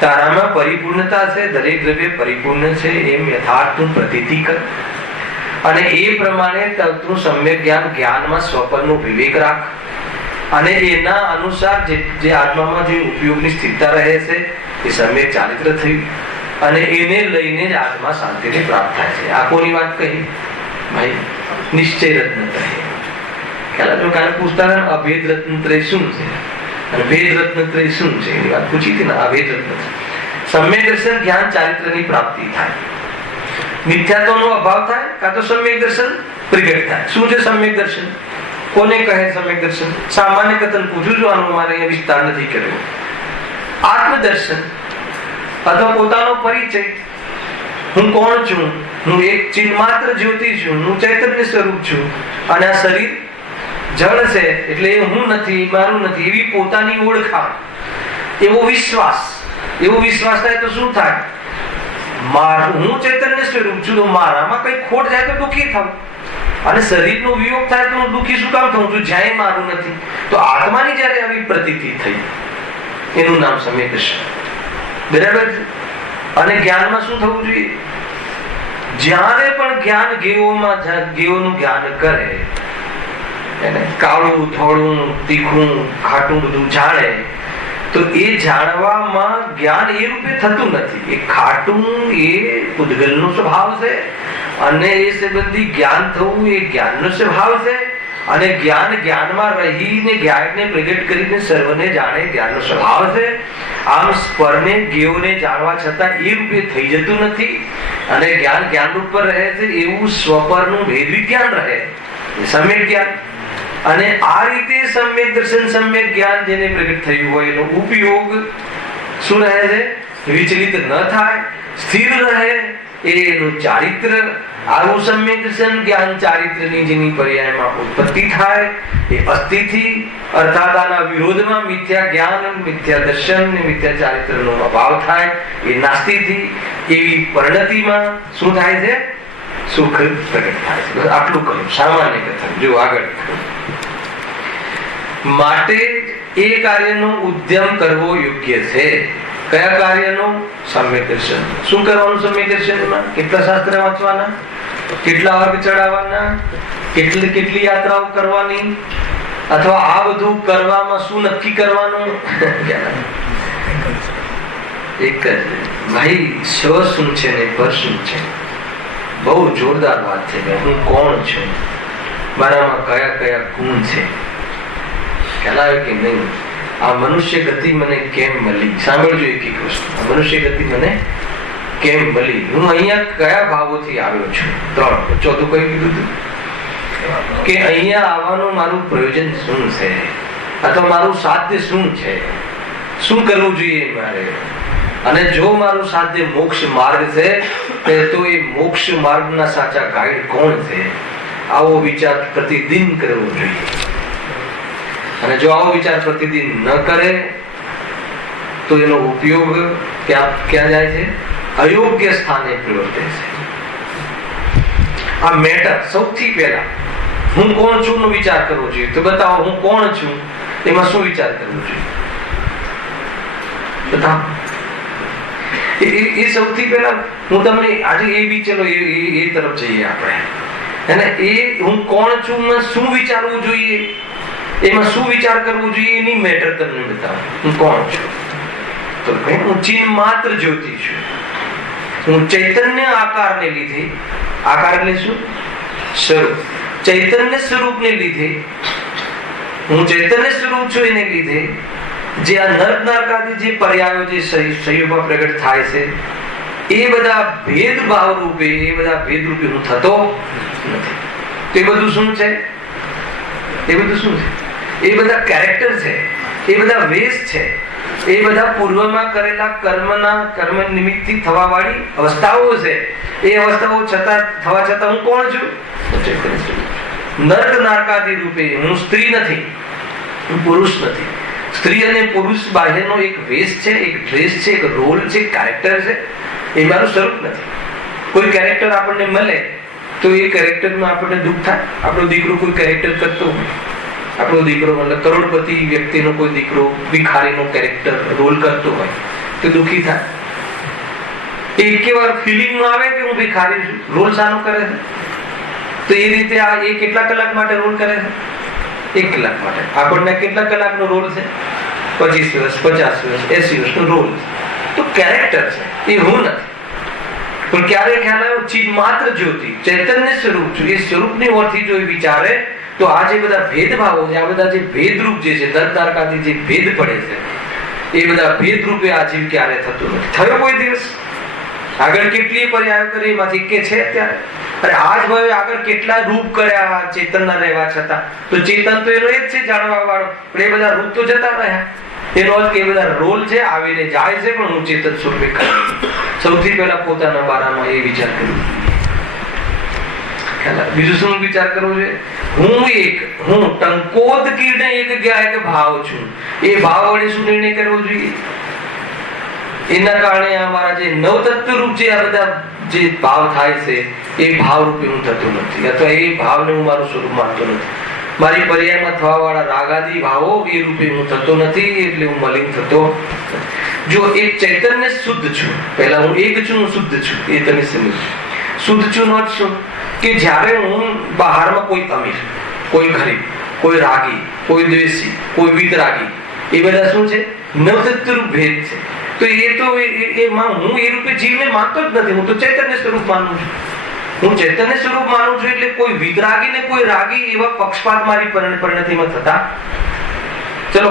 તારામાં પરિપૂર્ણતા છે, દરેક દ્રવ્ય પરિપૂર્ણ છે એમ યથાર્થનું પ્રતીતિ કર. અને એ પ્રમાણે તું સમ્યક જ્ઞાનમાં સ્વપનનો વિવેક રાખ. અને એના અનુસાર જે આત્મામાં જે ઉપયોગની સ્થિરતા રહે છે એ સમ્યક ચારિત્ર થયું અને એને લઈને જ આત્મા શાંતિને પ્રાપ્ત થાય છે. આ કોની વાત કહી? ભાઈ નિશ્ચય રત્નત્રય. ખ્યાલ પૂછતા હતા અભેદ રત્નત્રય શું છે અને ભેદ રત્નત્રય શું છે એની વાત પૂછી હતી ને. અભેદ રત્નત્રય સમ્યક દર્શન જ્ઞાન ચારિત્રની પ્રાપ્તિ થાય, મિથ્યાત્વનો અભાવ થાય, કાં તો સમ્યક દર્શન પ્રગટ થાય. શું છે સમ્યક દર્શન? કોને કહે સમ્યક દર્શન? સામાન્ય કથન પૂછું છું, આનો મારે અહીંયા વિસ્તાર નથી કર્યો. આત્મદર્શન અથવા પોતાનો પરિચય. હું કોણ છું? હું એક ચિન્માત્ર જ્યોતિ છું, હું ચૈતન્ય સ્વરૂપ છું અને આ શરીર જળ છે એટલે હું નથી, મારું નથી, એવી પોતાની ઓળખાણ, એવો વિશ્વાસ થાય તો શું થાય? હું ચૈતન્ય સ્વરૂપ છું તો મારામાં કઈ ખોટ જાય તો દુઃખી થાવ. અને શરીરનો વિયોગ થાય તો હું દુઃખી શું કામ થઉં છું? જ્યાં મારું નથી. તો આત્માની જયારે આવી પ્રતીતિ થઈ એનું નામ સમ્યક દર્શન. બરાબર. અને જ્ઞાનમાં શું થવું જોઈએ? જ્યારે પણ જ્ઞાન ગેયોનું જ્ઞાન કરે, એને કાળું થોડું તીખું ખાટું બધું જાણે તો એ જાણવામાં જ્ઞાન એ રૂપે થતું નથી. એ ખાટું એ ઉદ્ગલનો સ્વભાવ છે અને એ સંબંધી જ્ઞાન થવું એ જ્ઞાનનો સ્વભાવ છે. અને જ્ઞાનમાં રહીને જ્ઞાનને પ્રગટ કરીને સર્વને જાણે જ્ઞાનનો સ્વભાવ છે. આમ સ્પરને જ્ઞેયોને જાણવા છતાં એ રૂપે થઈ જતું નથી અને જ્ઞાન રૂપ પર રહે છે. એવું સ્વપરનું ભેદ વિજ્ઞાન રહે એ સમ્યક જ્ઞાન. અને આ રીતે સમ્યક દર્શન સમ્યક જ્ઞાન જેને પ્રગટ થયું હોય એનો ઉપયોગ શું રહે છે? વિચલિત ન થાય, સ્થિર રહે. એનું ચારિત્ર આવું સમ્યક દર્શન જ્ઞાન ચારિત્રની જેની પર્યાયમાં ઉત્પત્તિ થાય એ અસ્થિથી અર્થાત આના વિરોધમાં મિથ્યા જ્ઞાન, મિથ્યા દર્શન ને મિથ્યા ચારિત્રનો અભાવ થાય એ નાસ્તિથી એવી પરિણતિમાં શું થાય છે? સુખ પ્રગટ થાય છે. આટલું કહ્યું સામાન્ય કથન. જો આગળ માટે એ કાર્યનો ઉદ્યમ કરવો યોગ્ય છે. કયા કાર્યનો? સમ્યક દર્શન. શું કરવાનું સમ્યક દર્શનમાં? કેટલા શાસ્ત્ર વાંચવાના, કેટલા વર્ગ ચડાવવાના, કેટલી યાત્રાઓ કરવાની, અથવા આ બધું કરવામાં શું નક્કી કરવાનું? એક જ ભાઈ, સ્વ શું છે ને પર શું છે. બહુ જોરદાર વાત છે. હું કોણ છું, મારામાં કયા કયા ગુણ છે, ખ્યાલ આવ્યો કે નહીં? આ મનુષ્ય ગતિ મને કેમ મળી? સાંભળજો એક વસ્તુ. મનુષ્ય ગતિ મને કેમ મળી? હું અહીંયા કયા ભાવોથી આવ્યો છું? 3. ચોથું કઈ કીધું હતું કે અહીંયા આવવાનું મારું પ્રયોજન શું છે, અથવા મારું સાધ્ય શું છે, શું કરવું જોઈએ મારે? અને જો મારું સાધ્ય મોક્ષ માર્ગ છે તો એ મોક્ષ માર્ગના સાચા ગાઈડ કોણ છે? આવો વિચાર પ્રતિદિન કરવો જોઈએ. અને જો આવો વિચાર પ્રતિદિન ન કરે તો એનો ઉપયોગ ક્યાં જાય છે? અયોગ્ય સ્થાને પ્રવર્તે છે. આ મેટર સૌથી પહેલા હું કોણ છું નો વિચાર કરવો જોઈએ. તો બતાવો હું કોણ છું, એમાં શું વિચાર કરવો જોઈએ? બતાવો. એ સૌથી પહેલા હું તમને આજે એ બી ચલો એ તરફ જઈએ આપણે. અને એ હું કોણ છું શું વિચારવું જોઈએ? એમાં શું વિચાર કરવો જોઈએ એની મેટર તમને બતાવો. હું કોણ છું? તો હું ચિન્હ માત્ર જ્યોતિ છું. હું ચૈતન્ય આકારને લીધે, આકાર એટલે શું? સ્વરૂપ. ચૈતન્ય સ્વરૂપને લીધે, હું ચૈતન્ય સ્વરૂપ છું એને લીધે જે આ નર્ક નારકાદી જે પર્યાયો જે સંયોગમાં પ્રગટ થાય છે એ બધા ભેદભાવ રૂપે, એ બધા ભેદ રૂપે હું થતો નથી. તે બધું શું છે? એ બધું શું છે? એ બધા કેરેક્ટર છે, એ બધા વેશ છે, એ બધા પૂર્વમાં કરેલા કર્મ નિમિત્તથી થવા વાળી અવસ્થાઓ છે. એ અવસ્થાઓ થવા છતાં હું કોણ છું? નર્ક નારકાદી રૂપે હું સ્ત્રી નથી, હું પુરુષ નથી. સ્ત્રી અને પુરુષ બાહ્યનો એક વેશ છે, એક ડ્રેસ છે, એક રોલ છે, કેરેક્ટર છે. એ મારું સ્વરૂપ નથી. કોઈ કેરેક્ટર આપણને મળે તો એ કેરેક્ટરમાં આપણને દુઃખ થાય. આપણો દીકરો કોઈ કેરેક્ટર કરતો હોય, આપણો દીકરો મતલબ કરોડપતિ વ્યક્તિનો કોઈ દીકરો ભિખારીનો કેરેક્ટર રોલ કરતો હોય તો દુઃખી થાય. એક વાર ફિલિંગમાં આવે કે હું ભિખારી છું. રોલ શાનો કરે છે? તો એ રીતે આ એ કેટલા કલાક માટે રોલ કરે છે? 1 કલાક માટે. આપણને કેટલા કલાકનો રોલ છે? 25 વર્ષ, 50 વર્ષ, 80 વર્ષનો રોલ. તો કેરેક્ટર છે, એ હું નથી. પણ ક્યારે ખ્યાલ આવ્યો? ચિન્હ માત્ર જ્યોતિ, ચૈતન્ય સ્વરૂપ છું. એ સ્વરૂપની ઓરથી જો વિચારે તો આ જે બધા ભેદભાવો છે, આ બધા જે ભેદરૂપ જે છે, દર્દારકાથી જે ભેદ પડે છે, એ બધા ભેદ રૂપે આ જીવ ક્યારે થતું નથી. થયો કોઈ દિવસ? આગળ કેટલી પર્યાયો કરી એમાંથી કે છે અત્યારે? અરે આજ ભાઈ આગળ કેટલા રૂપ કર્યા ચેતનના રહેવા છતાં. તો ચેતન તો એનો એ જ છે, જાણવા વાળો. પણ એ બધા રૂપ તો જતા રહ્યા. એનો અર્થ એ બધા રોલ છે, આવીને જાય છે, પણ હું ચેતન સ્વરૂપે કરું. સૌથી પહેલા પોતાના બારામાં એ વિચાર કર્યો. બીજું શું વિચાર કરવો છે? હું ટંકોદ કીર્ણ એક ગયા એક ભાવ છું. એ ભાવ વડે શું નિર્ણય કરવો જોઈએ? એના કારણે અમારા જે નવતત્વ રૂપ છે, આ બધા જે ભાવ થાય છે એ ભાવ રૂપે હું થતો નથી, અથવા એ ભાવને હું મારું સ્વરૂપ માનતો નથી. મારી પર્યાયમાં થવા વાળા રાગાદી ભાવો એ રૂપે હું થતો નથી, એટલે હું મલિન થતો. જો એક ચૈતન્ય શુદ્ધ છું, પહેલા હું એક છું, હું શુદ્ધ છું, એ તમે સમજો. શુદ્ધ છું નો અર્થ શું? કે જ્યારે હું બહારમાં કોઈ અમીર, કોઈ ગરીબ, કોઈ રાગી, કોઈ દ્વેષી, કોઈ વિતરાગી, એ બધા શું છે? નવતત્વ રૂપ ભેદ છે. તો એ તો હું એ રૂપે જીવને માનતો જ નથી. હું તો ચૈતન્ય સ્વરૂપ માનું છું. હું ચૈતન્ય સ્વરૂપ માનું છું એટલે કોઈ વિતરાગી ને કોઈ રાગી એવા પક્ષપાત મારી પરિણતિમાં થતા. ચલો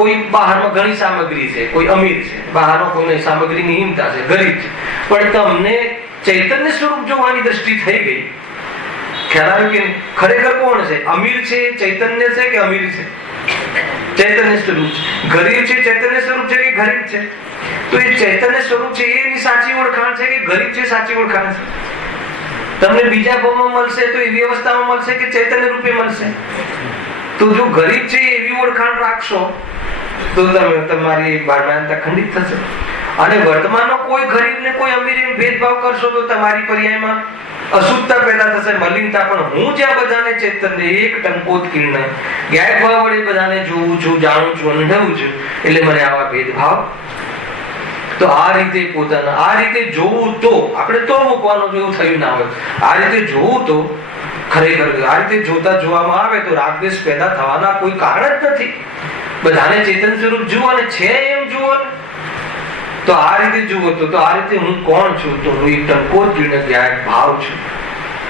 કોઈ બહારમાં ઘણી સામગ્રી છે, કોઈ અમીર છે, બહારમાં કોઈને સામગ્રીની હિંમતા છે, ગરીબ છે, પણ તમને ચૈતન્ય સ્વરૂપ જોવાની દ્રષ્ટિ થઈ ગઈ. ખ્યાલ આવ્યો કે ખરેખર કોણ છે? અમીર છે ચૈતન્ય છે કે અમીર છે? ચૈતન્ય સ્વરૂપ છે. ગરીબ છે ચૈતન્ય સ્વરૂપ છે કે ગરીબ છે? તો એ ચૈતન્ય સ્વરૂપ છે એની સાચી ઓળખાણ છે કે ગરીબ છે સાચી ઓળખાણ છે? તમને બીજા ભાવમાં મળશે તો એવી અવસ્થામાં મળશે કે ચૈતન્ય રૂપે મળશે? તો જો ગરીબ છે એવી ઓળખાણ રાખશો તો તમારી માનતા ખંડિત થશે. અને વર્તમાનમાં કોઈ ગરીબ ને કોઈ અમીર એમ ભેદભાવ કરશો તો તમારી પર્યાયમાં અશુદ્ધતા પેદા થશે, મલિનતા. પણ હું જ્યાં બધાને ચૈતન્ય એક ટંકોત કિરણ ગાયક ભાવ વડે બધાને જોઉં છું, જાણું છું, અનુભવું છું, એટલે મને આવા ભેદભાવ. તો આ રીતે પોતાના આ રીતે જોવું તો આપણે તો મૂકવાનું જેવું થયું ના હોય. આ રીતે જોવું તો ખરેખર આ રીતે જોતા જોવામાં આવે તો રાગદ્વેષ પેદા થવાના કોઈ કારણ જ નથી. બધાને ચેતન સ્વરૂપ જુઓ અને છે એમ જુઓ ને. તો આ રીતે જુઓ તો આ રીતે હું કોણ છું? તો હું એક ટંકોત કિરણ ગાયક ભાવ છું.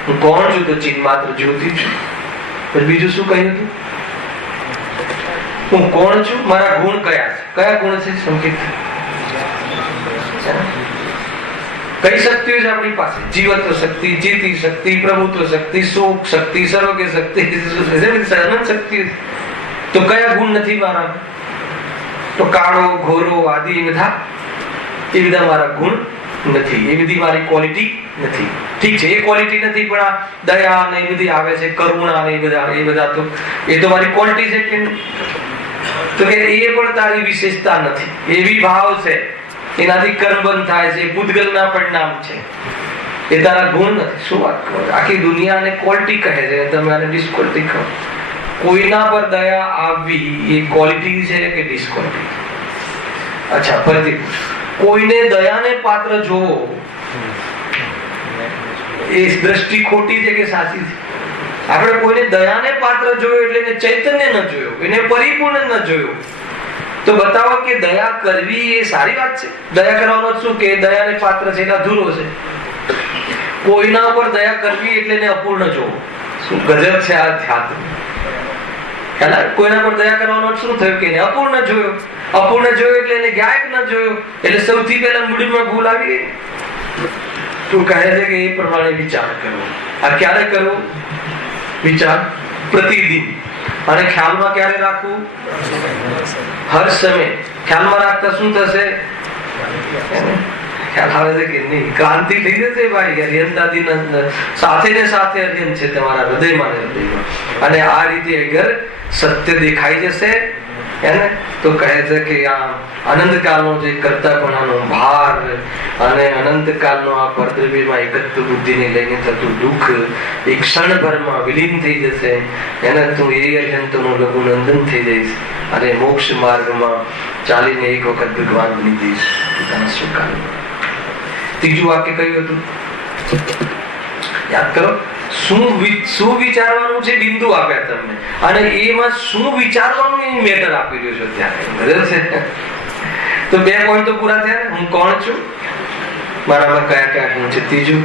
હું કોણ છું? તો ચિન્હ માત્ર જ્યોતિ છું. પછી બીજું શું કહ્યું હતું? હું કોણ છું? મારા ગુણ કયા છે? કયા ગુણ છે? સંકેત કઈ શક્તિઓ છે આપણી પાસે? જીવત્વ શક્તિ, ચેતી શક્તિ, પ્રભુત્વ શક્તિ, સુખ શક્તિ, સર્વજ્ઞ શક્તિ, અનંત શક્તિ. તો કયા ગુણ નથી મારા? તો કાળો, ઘોરો, આદિ એ બધા મારા ગુણ નથી. એ બધી મારી ક્વોલિટી નથી. ઠીક છે, એ ક્વોલિટી નથી, પણ આ દયા ને એ બધી આવે છે, કરુણા ને એ બધા તો એ તો મારી ક્વોલિટી છે કે? તો કે એ પણ તારી વિશેષતા નથી. એવી ભાવ છે, એનાથી કર્મ બંધ થાય છે, પૂતગલના પરિણામ છે, એ તારા ગુણ નથી. શું વાત કરો? આખી દુનિયાને ક્વોલિટી કહે છે, તમે આને ડિસ્ક્વોલિટી કહો. કોઈના પર દયા આવવી એ ક્વોલિટી છે કે ડિસ્ક્વોલિટી? અચ્છા, ફરીથી કોઈને દયાને પાત્ર જોવો એ દ્રષ્ટિ ખોટી છે કે સાચી છે? આપણે કોઈને દયાને પાત્ર જોયો એટલે એને ચૈતન્ય ન જોયો, એને પરિપૂર્ણ ન જોયો. તો બતાવો કે દયા કરવી એ સારી વાત છે. દયા કરવાનો શું કે દયાને પાત્ર છે એટલે અધૂરો છે. કોઈના ઉપર દયા કરવી એટલે એને અપૂર્ણ જોવો. શું ગજબ છે આ ધ્યાન. કોઈના પર દયા કરવાનો શું થયું કે એને અપૂર્ણ જોયો. અપૂર્ણ જોયો એટલે એને ગાયક ન જોયો. એટલે સૌથી પહેલા મૂડીમાં ભૂલ આવી ગઈ. તું કહે છે કે એ પ્રમાણે વિચાર કરવો. આ ક્યારે કરવો વિચાર? પ્રતિદિન. અને ખ્યાલમાં ક્યારે રાખવું? હર સમય. ખ્યાલમાં રાખતા શું થશે? ખ્યાલ આવે છે કે નહીં? ક્રાંતિ થઈ જશે ભાઈ. અર્યંતાદી સાથે ને સાથે અર્યંત છે તમારા હૃદયમાં ને હૃદયમાં. અને આ રીતે અગર સત્ય દેખાઈ જશે એને તો કહે છે કે આ અનંત કાળનો જે કરતાપણાનો ભાર અને અનંત કાળનો આ પરદ્રવ્યમાં એકત્વ બુદ્ધિને લઈને થતું દુઃખ એ ક્ષણભરમાં વિલીન થઈ જશે. એને તું એ અર્યંતોનો લઘુનંદન થઈ જઈશ અને મોક્ષ માર્ગમાં ચાલીને એક વખત ભગવાન બની જઈશ પોતાના સુકાળમાં. ત્રીજું વાક્ય કયું હતું યાદ કરો? શું વિચારવાનું છે બિંદુ આપ્યા તમને, અને એમાં શું વિચારવાનું એ મેટર આપી રહ્યો છો ત્યારે. બરાબર છે? તો 2 પોઈન્ટ તો પૂરા થયા. હું કોણ છું, મારામાં કયા કયા ગુણ છે. ત્રીજું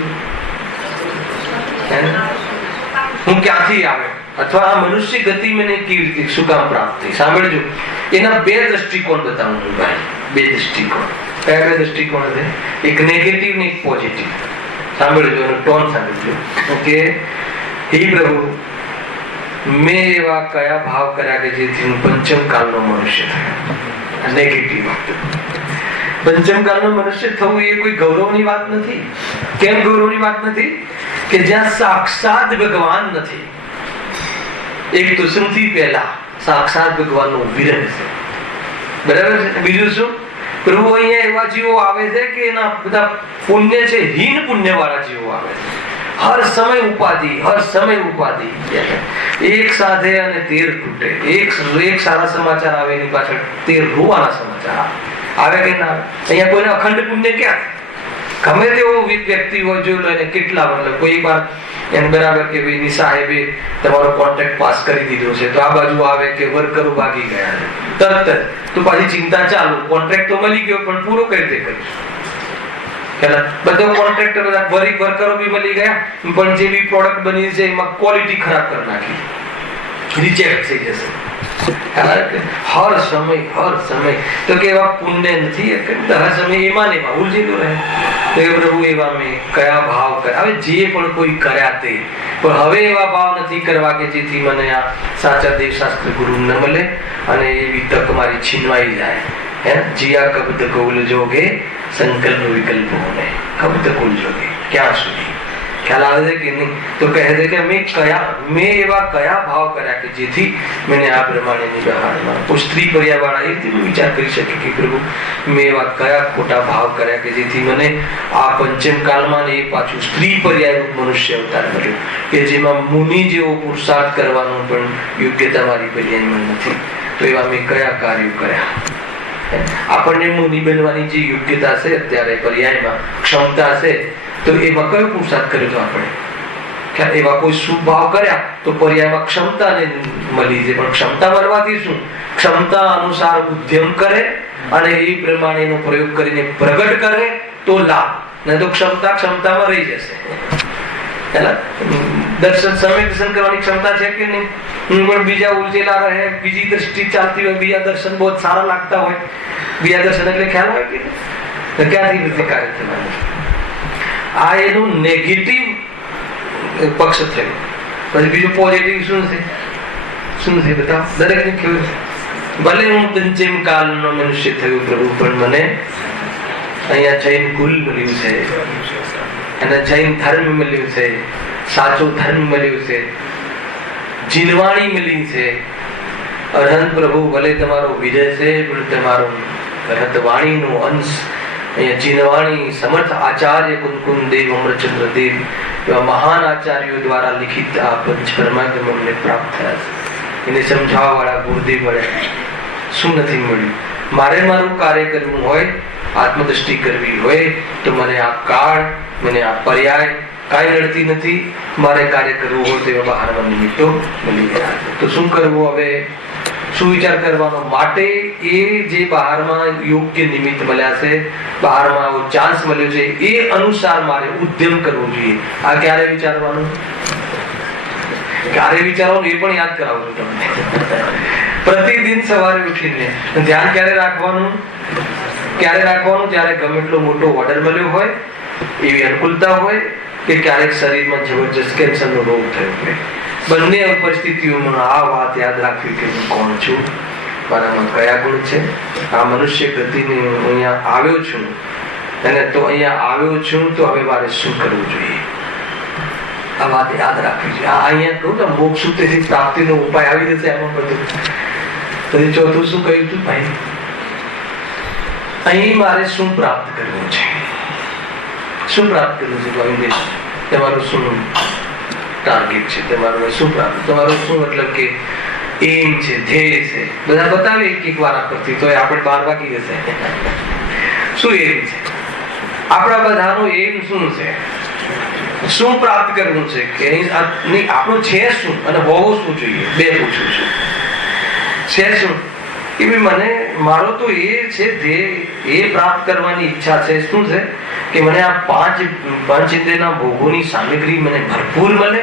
હું ક્યાંથી આવ્યો, અથવા આ મનુષ્ય ગતિ મને કેવી રીતે શું કામ પ્રાપ્ત થઈ. સાંભળજો, એના 2 દ્રષ્ટિકોણ બતાવું છું ભાઈ. 2 દ્રષ્ટિકોણ. કયા 2 દ્રષ્ટિકોણ છે? એક નેગેટિવ ને એક પોઝિટિવ. સાંભળજો, એનો ટોન સાંભળજો. ઓકે. હે પ્રભુ, મેં એવા કયા ભાવ કર્યા કે જેથી હું પંચમ કાળનો મનુષ્ય થયો. નેગેટિવ વાત. પંચમ કાળનો મનુષ્ય થવું એ કોઈ ગૌરવની વાત નથી. કેમ ગૌરવની વાત નથી? કે જ્યાં સાક્ષાત ભગવાન નથી. એક તો સૌથી પહેલા સાક્ષાત ભગવાનનો વિરહ છે. બરાબર છે? બીજું શું? પ્રભુ અહીંયા એવા જીવો આવે છે કે એના બધા પુણ્ય છે, હીન પુણ્ય વાળા જીવો આવે છે. હર સમય ઉપાધિ, હર સમય ઉપાધિ. એક સાથે અને 13 તૂટે. એક સારા સમાચાર આવે એની પાછળ 13 રોવાના સમાચાર આવે કે ના આવે? અહીંયા કોઈને અખંડ પુણ્ય ક્યાં? ગમે તેવો વ્યક્તિ હોય, જોઈ લો એને કેટલા મતલબ કોઈ વાર એને બરાબર કે ભાઈ સાહેબે તમારો કોન્ટ્રાક્ટ પાસ કરી દીધો છે, તો આ બાજુ આવે કે વર્કરો ભાગી ગયા છે, તરત જ તો પાછી ચિંતા ચાલુ. કોન્ટ્રાક્ટ તો મળી ગયો પણ પૂરો કઈ રીતે કરીશું? બધા કોન્ટ્રાક્ટર બધા વર્કરો બી મળી ગયા પણ જે બી પ્રોડક્ટ બની છે એમાં ક્વોલિટી ખરાબ કરી નાખી, રિજેક્ટ થઈ જશે. હર સમય તો કે એવા પુણ્ય નથી. હર સમય એમાં ને એમાં ઉલઝેલું રહે. પ્રભુ એવા મેં કયા ભાવ કર્યા. હવે જે પણ કોઈ કર્યા તે, પણ હવે એવા ભાવ નથી કરવા કે જેથી મને આ સાચા દેવશાસ્ત્ર ગુરુ ન મળે અને એવી તક મારી છીનવાઈ જાય. જીયા કબ તક ઉલ જોગે સંકલ્પ વિકલ્પ હોને કબ તક ઉલ જોગે. ક્યાં સુધી? ખ્યાલ આવે છે કે નહીં? તો કહે છે કે મેં એવા કયા ભાવ કર્યા કે જેથી મને આ પ્રમાણેની બહારમાં. કોઈ સ્ત્રી પર્યા વાળા એ રીતે વિચાર કરી શકે કે પ્રભુ મેં એવા કયા ખોટા ભાવ કર્યા કે જેથી મને આ પંચમ કાળમાં ને એ પાછું સ્ત્રી પર્યાય રૂપ મનુષ્ય અવતાર મળ્યો કે જેમાં મુનિ જેવો પુરુષાર્થ કરવાનો પણ યોગ્યતા મારી પર્યાયમાં નથી. તો એવા મેં કયા કાર્યો કર્યા. આપણને મુનિ બનવાની જે યોગ્યતા છે અત્યારે પર્યાયમાં ક્ષમતા છે, તો એમાં કયો પુરુષાર્થ કર્યો તો આપણે? એવા કોઈ શુભ ભાવ કર્યા તો પર્યાયમાં ક્ષમતા મળી છે. પણ ક્ષમતા મળવાથી શું? ક્ષમતા અનુસાર ઉદ્યમ કરે અને એ પ્રમાણેનો પ્રયોગ કરીને પ્રગટ કરે તો લાભ, નહીં તો ક્ષમતામાં રહી જશે. દર્શન કરવાની ક્ષમતા છે કે નહીં? પણ બીજા ઉલઝેલા રહે, બીજી દ્રષ્ટિ ચાલતી હોય, બીજા દર્શન બહુ સારા લાગતા હોય, બીજા દર્શન એટલે ખ્યાલ હોય કે ક્યાંથી રીતે કાર્ય થવાનું? આ એનું નેગેટિવ પક્ષ થયો. પછી બીજું પોઝિટિવ શું છે બતાવો? દરેકને કેવું છે? ભલે હું પંચમ કાળનો મનુષ્ય થયો પ્રભુ, પણ મને અહીંયા જૈન કુલ મળ્યું છે અને જૈન ધર્મ મળ્યું છે, સાચો ધર્મ મળ્યું છે, જીનવાણી મળી છે. અરહંત પ્રભુ ભલે તમારો વિજય છે, પણ તમારો અરહતવાણીનો અંશ અહીંયા જીનવાણી સમર્થ આચાર્ય કુંકુમ દેવ અમરચંદ્ર દેવ એવા મહાન આચાર્યો દ્વારા લિખિત આ પંચ પરમાગમ અમને પ્રાપ્ત થયા છે. એને સમજાવવા વાળા ગુરુદેવ મળે. શું નથી મળ્યું? મારે મારું કાર્ય કરવું હોય આત્મદ્રષ્ટિ કરવી હોય તો મને આ કાળ, મને આ પર્યાય કાંઈ નડતી નથી. મારે કાર્ય કરવું હોય તો એવા બહારના નિમિત્તો મળી ગયા. તો શું કરવું હવે? શું વિચાર કરવાનો? માટે એ જે બહારમાં યોગ્ય નિમિત્ત મળ્યા છે, બહારમાં ચાન્સ મળ્યો છે, એ અનુસાર મારે ઉદ્યમ કરવો જોઈએ. આ ક્યારે વિચારવાનું? ક્યારે વિચારવાનું એ પણ યાદ કરાવું છું તમને. પ્રતિદિન સવારે ઉઠીને ધ્યાન ક્યારે રાખવાનું? ક્યારે રાખવાનું? જ્યારે ગમે એટલો મોટો ઓર્ડર મળ્યો હોય, એવી અનુકૂળતા હોય, કે ક્યારેક શરીરમાં જબરજસ્ત કેન્સરનો રોગ થયો હોય. બંને પરિસ્થિતિઓમાં આ વાત યાદ રાખવી કે હું કોણ છું, મારામાં કયા ગુણ છે. આ મનુષ્ય ગતિને હું અહીંયા આવ્યો છું, અને તો અહીંયા આવ્યો છું તો હવે મારે શું કરવું જોઈએ? આ વાત યાદ રાખવી છે. આ અહીંયા કહું ને, મોક્ષ સુધી પ્રાપ્તિનો ઉપાય આવી જશે એમાં બધું. પછી ચોથું શું કહ્યું હતું ભાઈ? અહીં મારે શું પ્રાપ્ત કરવું છે? શું પ્રાપ્ત કરવું છે ભાઈ? તમારું શું ટાર્ગેટ છે? તમારું શું પ્રાપ્ત, તમારું શું મતલબ કે એમ છે, ધ્યેય છે? બધા બતાવે એક વાર કરતી તો આપણે 12 વાગી જશે. શું એમ છે આપણા બધાનો? એમ શું છે? શું પ્રાપ્ત કરવું છે? કે આપણું છે શું અને હોવું શું જોઈએ? બે પૂછું છું. છે શું કે મને મારો તો એ છે ધ્યેય, એ પ્રાપ્ત કરવાની ઈચ્છા છે. શું છે કે મને આ પાંચ ઇન્દ્રિયના ભોગોની સામગ્રી મને ભરપૂર મળે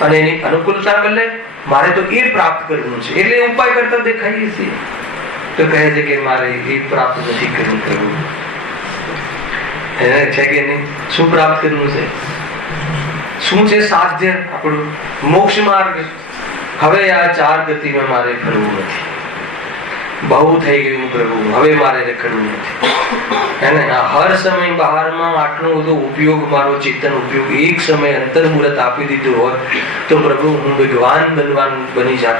અને એની અનુકૂળતા મળે. મારે તો એ પ્રાપ્ત કરવું છે. એટલે ઉપાય કરતા દેખાઈએ છીએ તો કહે છે કે મારે એ પ્રાપ્ત નથી કરવું. છે કે નહીં? શું પ્રાપ્ત કરવું છે? શું છે સાધ્ય આપણું? મોક્ષ માર્ગ. હવે આ 4 ગતિમાં મારે ફરવું નથી. બહુ થઈ ગયું પ્રભુ, હવે મારે રખડવું નથી. હર સમય બહારમાં આટલો બધો ઉપયોગ, મારો ચેતન ઉપયોગ એક સમય અંતર મુહૂર્ત આપી દીધું હોત તો પ્રભુ હું ભગવાન બની જાત.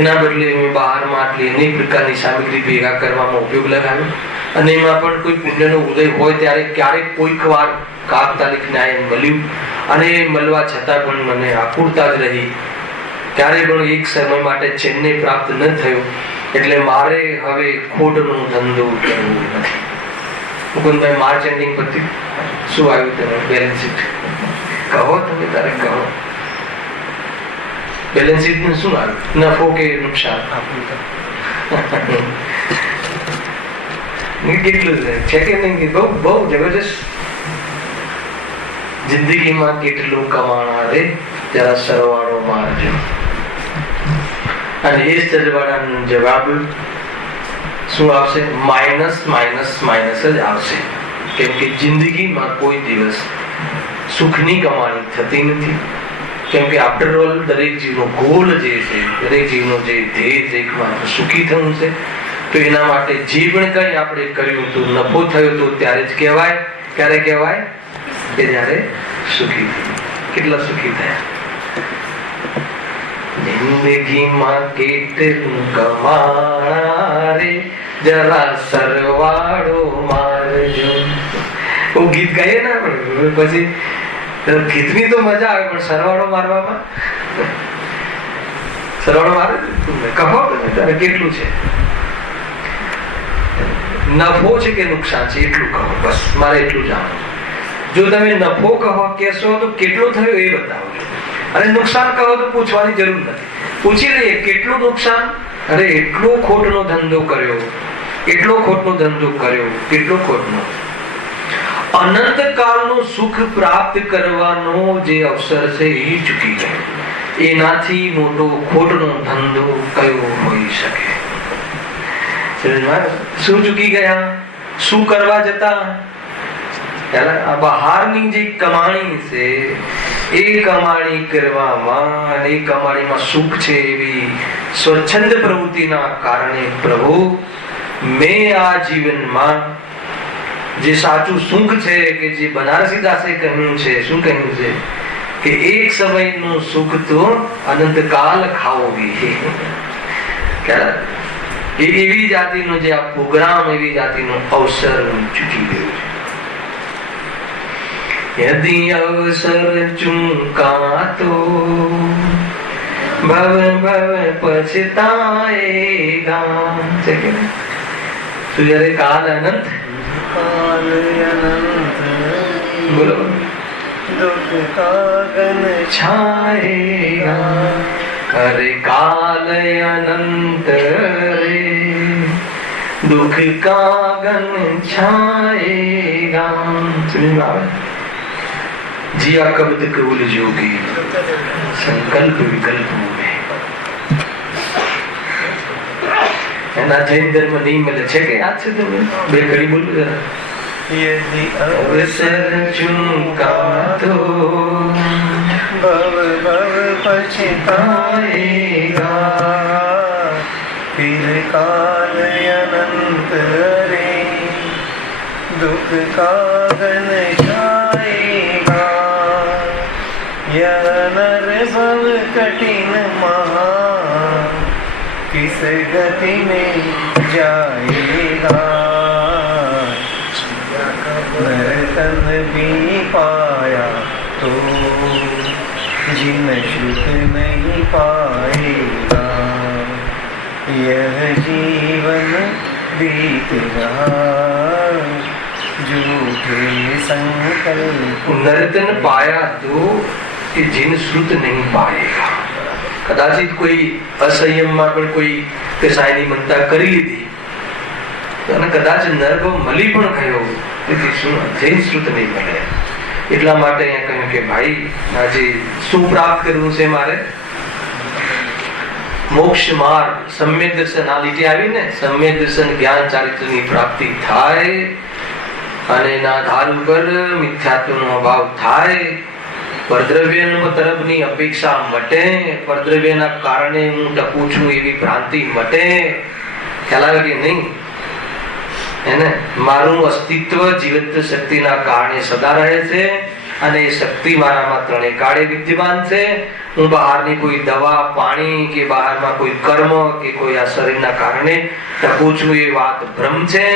એના બદલે મેં બહારમાં આટલી અનેક પ્રકારની સામગ્રી ભેગા કરવામાં ઉપયોગ લગાવ્યો. અને એમાં પણ કોઈ પુણ્યનો ઉદય હોય ત્યારે ક્યારેક કોઈક વાર કાકતાલીક ન્યાય મળ્યું, અને મળવા છતાં પણ મને આકુરતા જ રહી. ત્યારે પણ એક સમય માટે ચેન્નઈ પ્રાપ્ત ન થયું. એટલે મારે હવે ખોટનો ધંધો કરવો નથી. મુકુંદભાઈ, માર્ચ એન્ડિંગ પરથી શું આવ્યું? તમે બેલેન્સ શીટ કહો. તમે તારે કહો બેલેન્સ શીટ નું શું આવ્યું? નફો કે નુકસાન? કેટલું છે કે નહીં? બહુ જબરજસ્ત. જિંદગીમાં કેટલું કમાણા રે, જરા સરવાળો મારજો. અને એ સરવાળાનો જવાબ શું આવશે? માઇનસ માઇનસ માઇનસ જ આવશે. કેમ કે જિંદગીમાં કોઈ દિવસ સુખની કમાણી થતી નથી. કેમ કે આફ્ટર ઓલ દરેક જીવનો ગોલ જે છે, દરેક જીવનો જે ધ્યેય છે, એકમાત્ર સુખી થવું છે. તો એના માટે જે પણ કંઈ આપણે કર્યું તો નફો થયો તો ત્યારે જ કહેવાય. ક્યારે કહેવાય? કે જ્યારે સુખી થયું. કેટલા સુખી થયા? જિંદગીમાં કેટલું કમાણા રે, જરા સરવાળો મારજો. ગીત ગાઈએ ને આપણે, પછી ગીતની તો મજા આવે, પણ સરવાળો મારવામાં, સરવાળો મારે કહો તારે કેટલું છે? નફો છે કે નુકસાન છે એટલું કહો. બસ મારે એટલું જાણવું. જો તમે નફો કહો કહેશો તો કેટલું થયું એ બતાવજો, અને નુકસાન કહો તો પૂછવાની જરૂર નથી. પૂછી લઈએ કેટલું નુકસાન? અરે એટલો ખોટનો ધંધો કર્યો, એટલો ખોટનો ધંધો કર્યો, કેટલો ખોટનો. અનંત કાળનું સુખ પ્રાપ્ત કરવાનો જે અવસર છે એ ચૂકી ગયો. એનાથી મોટો ખોટનો ધંધો કયો હોઈ શકે? શું ચૂકી ગયા? શું કરવા જતા? બહારની જે કમાણી છે એ કમાણી કરવામાં, અને એ કમાણીમાં સુખ છે એવી સ્વચ્છંદ પ્રવૃત્તિના કારણે પ્રભુ મેં આ જીવનમાં જે સાચું સુખ છે, કે જે બનારસી દાસે કહ્યું છે, શું કહ્યું છે કે એક સમયનું સુખ તો અનંતકાલ ખાઓગી. એવી જાતિનો જે આ પ્રોગ્રામ, એવી જાતિનો અવસર ચૂકી ગયો છે. यदि अवसर चूका तो भव भव पछताएगा. तो जયારે કાલ અનંત काल अनंत बोलो दुख कागन छाएगा, अरे काल अनंत रे दुख कागन छाएगा। समझ में आवे? जिया कब तक उलझोगे संकल्प विकल्पों में। એના જૈન ધર્મ નહીં મળે છે કે યાદ છે તમે? બે ઘડી બોલું જરા. यदि अवसर चूका तो भव भव पछताएगा, फिर काल अनंत रे दुख कागन छाएगा। यह नर भव कठिन महा किस गति में जाएगा। नरतन भी पाया तो जिन सुख नहीं पाएगा। यह जीवन बीत रहा झूठे संकल्प। नर्तन पाया तो कि जिन श्रुत नहीं पाएगा। कदाचित कोई असंयम में पण कोई कसायनी मनता करी लीधी અને કદાચ નર્વ મળી પણ ગયો, તેથી શું જૈન શ્રુત નહીં મળે। એટલા માટે અહીંયા કહ્યું કે ભાઈ આજે શું પ્રાપ્ત કરવું છે મારે? મોક્ષ માર્ગ સમ્યક દર્શન, આ લીટી આવી ને, સમ્યક દર્શન જ્ઞાન ચારિત્રની પ્રાપ્તિ થાય અને એના આધાર ઉપર મિથ્યાત્વનો અભાવ થાય, પરદ્રવ્ય તરફની અપેક્ષા મટે, પરદ્રવ્યના કારણે હું ટકું છું એવી ભ્રાંતિ મટે। ખ્યાલ આવે કે નહીં? એને મારું અસ્તિત્વ જીવંત શક્તિના કારણે સદા રહે છે અને એ શક્તિ મારામાં ત્રણેય કાળે વિદ્યમાન છે। હું બહારની કોઈ દવા પાણી કે બહારમાં કોઈ કર્મ કે કોઈ આ શરીરના કારણે ટકું છું એ વાત ભ્રમ છે।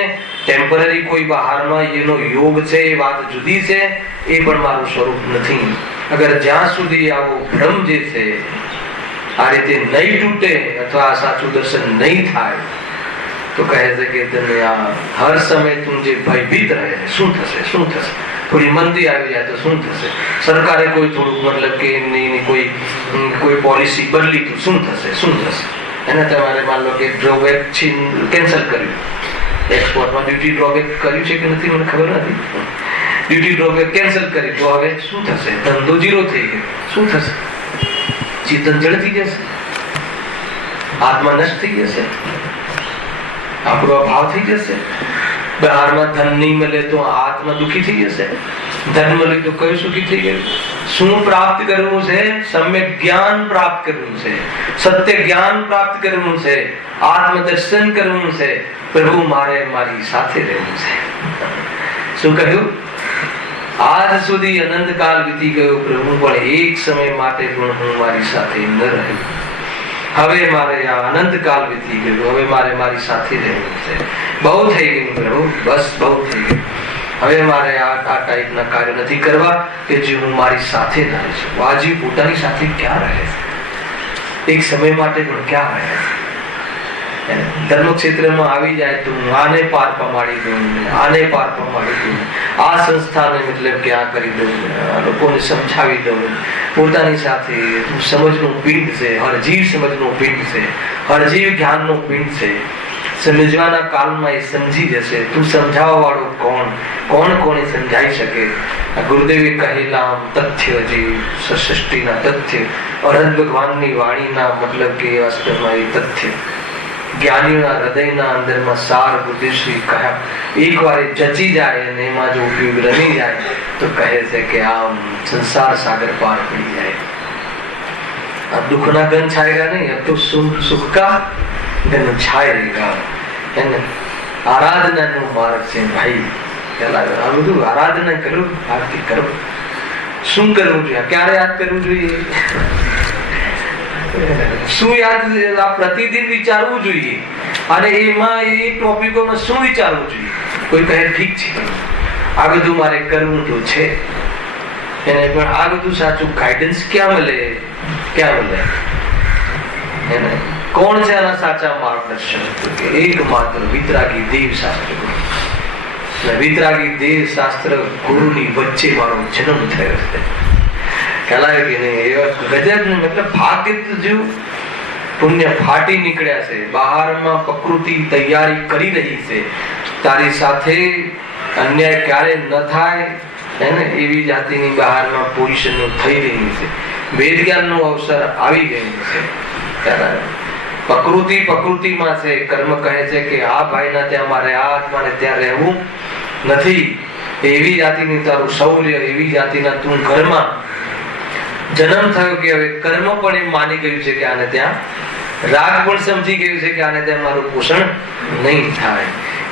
ટેમ્પરરી કોઈ બહારમાં એનો યોગ છે એ વાત જુદી છે, એ પણ મારું સ્વરૂપ નથી। અગર જ્યાં સુધી આવો ભ્રમ જે છે આ રીતે નહીં તૂટે અથવા સાચું દર્શન નહીં થાય તો કહે છે કે તમે આ હર સમય તું જે ભયભીત રહે શું થશે શું થશે, થોડી મંદી આવી જાય તો શું થશે, સરકારે કોઈ થોડુંક મતલબ કે એમની કોઈ પોલિસી બદલી તો શું થશે શું થશે। એને તમારે માન લો કે ડ્રોબેક કેન્સલ કર્યું, એક્સપોર્ટમાં ડ્યુટી ડ્રોબેક કર્યું છે કે નથી મને ખબર નથી, ડ્યુટી ડ્રોબેક કેન્સલ કરી તો હવે શું થશે? ધંધો જીરો થઈ ગયો, શું થશે? ચેતન જળ થઈ જશે, આત્મા નષ્ટ થઈ જશે, આપણો અભાવ થઈ જશે। બહારમાં ધન નહીં મળે તો આત્મા દુઃખી થઈ જશે, ધન મળે તો કયું સુખી થઈ ગયું? શું પ્રાપ્ત કરવું છે? સમ્યક જ્ઞાન પ્રાપ્ત કરવું છે, સત્ય જ્ઞાન પ્રાપ્ત કરવું છે, આત્મદર્શન કરવું છે, પ્રભુ મારે મારી સાથે રહેવું છે। શું કહ્યું? આજ સુધી અનંત કાળ વીતી ગયો પ્રભુ, પણ એક સમય માટે પણ હું મારી સાથે ન રહ્યો। હવે મારે આ અનંત કાળ વીતી ગયો, હવે મારે મારી સાથે રહેવું છે। બહુ થઈ ગયું પ્રભુ, બસ બહુ થઈ ગયું। હવે મારે આ ટાઈપના કાર્ય નથી કરવા કે જે હું મારી સાથે રહે છું। આજી પોતાની સાથે ક્યાં રહે છે? એક સમય માટે પણ ક્યાં રહે છે? ધર્મ ક્ષેત્રમાં આવી જાય તો હું આને પાર પમાડી દઉં, આને પાર પમાડી દઉં, આ સંસ્થાને મતલબ કે આ કરી દઉં, લોકોને સમજાવી દઉં। પોતાની સાથે સમજનું પિંડ છે, હર જીવ સમજનું પિંડ છે, હર જીવ જ્ઞાનનું પિંડ છે। સમજવાના કાળમાં એ સમજી જશે। તું સમજાવવા વાળો કોણ? કોણ કોને સમજાઈ શકે? ગુરુદેવે કહેલા તથ્ય જે સૃષ્ટિના તથ્ય, અનંત ભગવાનની વાણીના મતલબ કે વાસ્તવમાં એ તથ્ય જ્ઞાનીઓના હૃદયના અંદરમાં સાર બુદ્ધિશ્રી કહ્યા એક વાર જચી જાય અને એમાં જો ઉપયોગ રમી જાય તો કહે છે કે આમ સંસાર સાગર પાર પડી જાય। अब दुखना गन छाएगा नहीं, अब तो सुख का गन छाएगा। है ना? आराधना नो मार्ग से भाई આ બધું આરાધના કરો, આરતી કરો। શું કરવું જોઈએ? ક્યારે યાદ કરવું જોઈએ? શું યાદ પ્રતિદિન વિચારવું જોઈએ અને એમાં એ ટોપિકોમાં શું વિચારવું જોઈએ? કોઈ કહે ઠીક છે આ બધું મારે કરવું તો છે, એને પણ આ બધું સાચું ગાઈડન્સ ક્યાં મળે? ક્યાં મળે? એને કોણ છે આના સાચા માર્ગદર્શન? એકમાત્ર વિતરાગી દેવ શાસ્ત્ર। વિતરાગી દેહ શાસ્ત્ર ગુરુની વચ્ચે મારો જન્મ થયો છે. ખ્યાલ આવ્યો કે નહીં? એવા ગજબ ને મતલબ ભાગ્ય જેવું પુણ્ય ફાટી નીકળ્યા છે. બહારમાં પ્રકૃતિ તૈયારી કરી રહી છે તારી સાથે અન્યાય ક્યારે ન થાય એને એવી જાતિની બહારમાં પોઝિશનો થઈ રહી છે. વેદ જ્ઞાનનો અવસર આવી ગયો છે. પ્રકૃતિમાં છે. કર્મ કહે છે કે આ ભાઈના ત્યાં મારે આ આત્માને ત્યાં રહેવું નથી. એવી જાતિની તારું શૌર્ય, એવી જાતિના તું ઘરમાં જન્મ થયો કે હવે કર્મ પણ એમ માની ગયું છે કે આને ત્યાં, રાગ પણ સમજી ગયું છે કે આને ત્યાં મારું પોષણ નહીં થાય.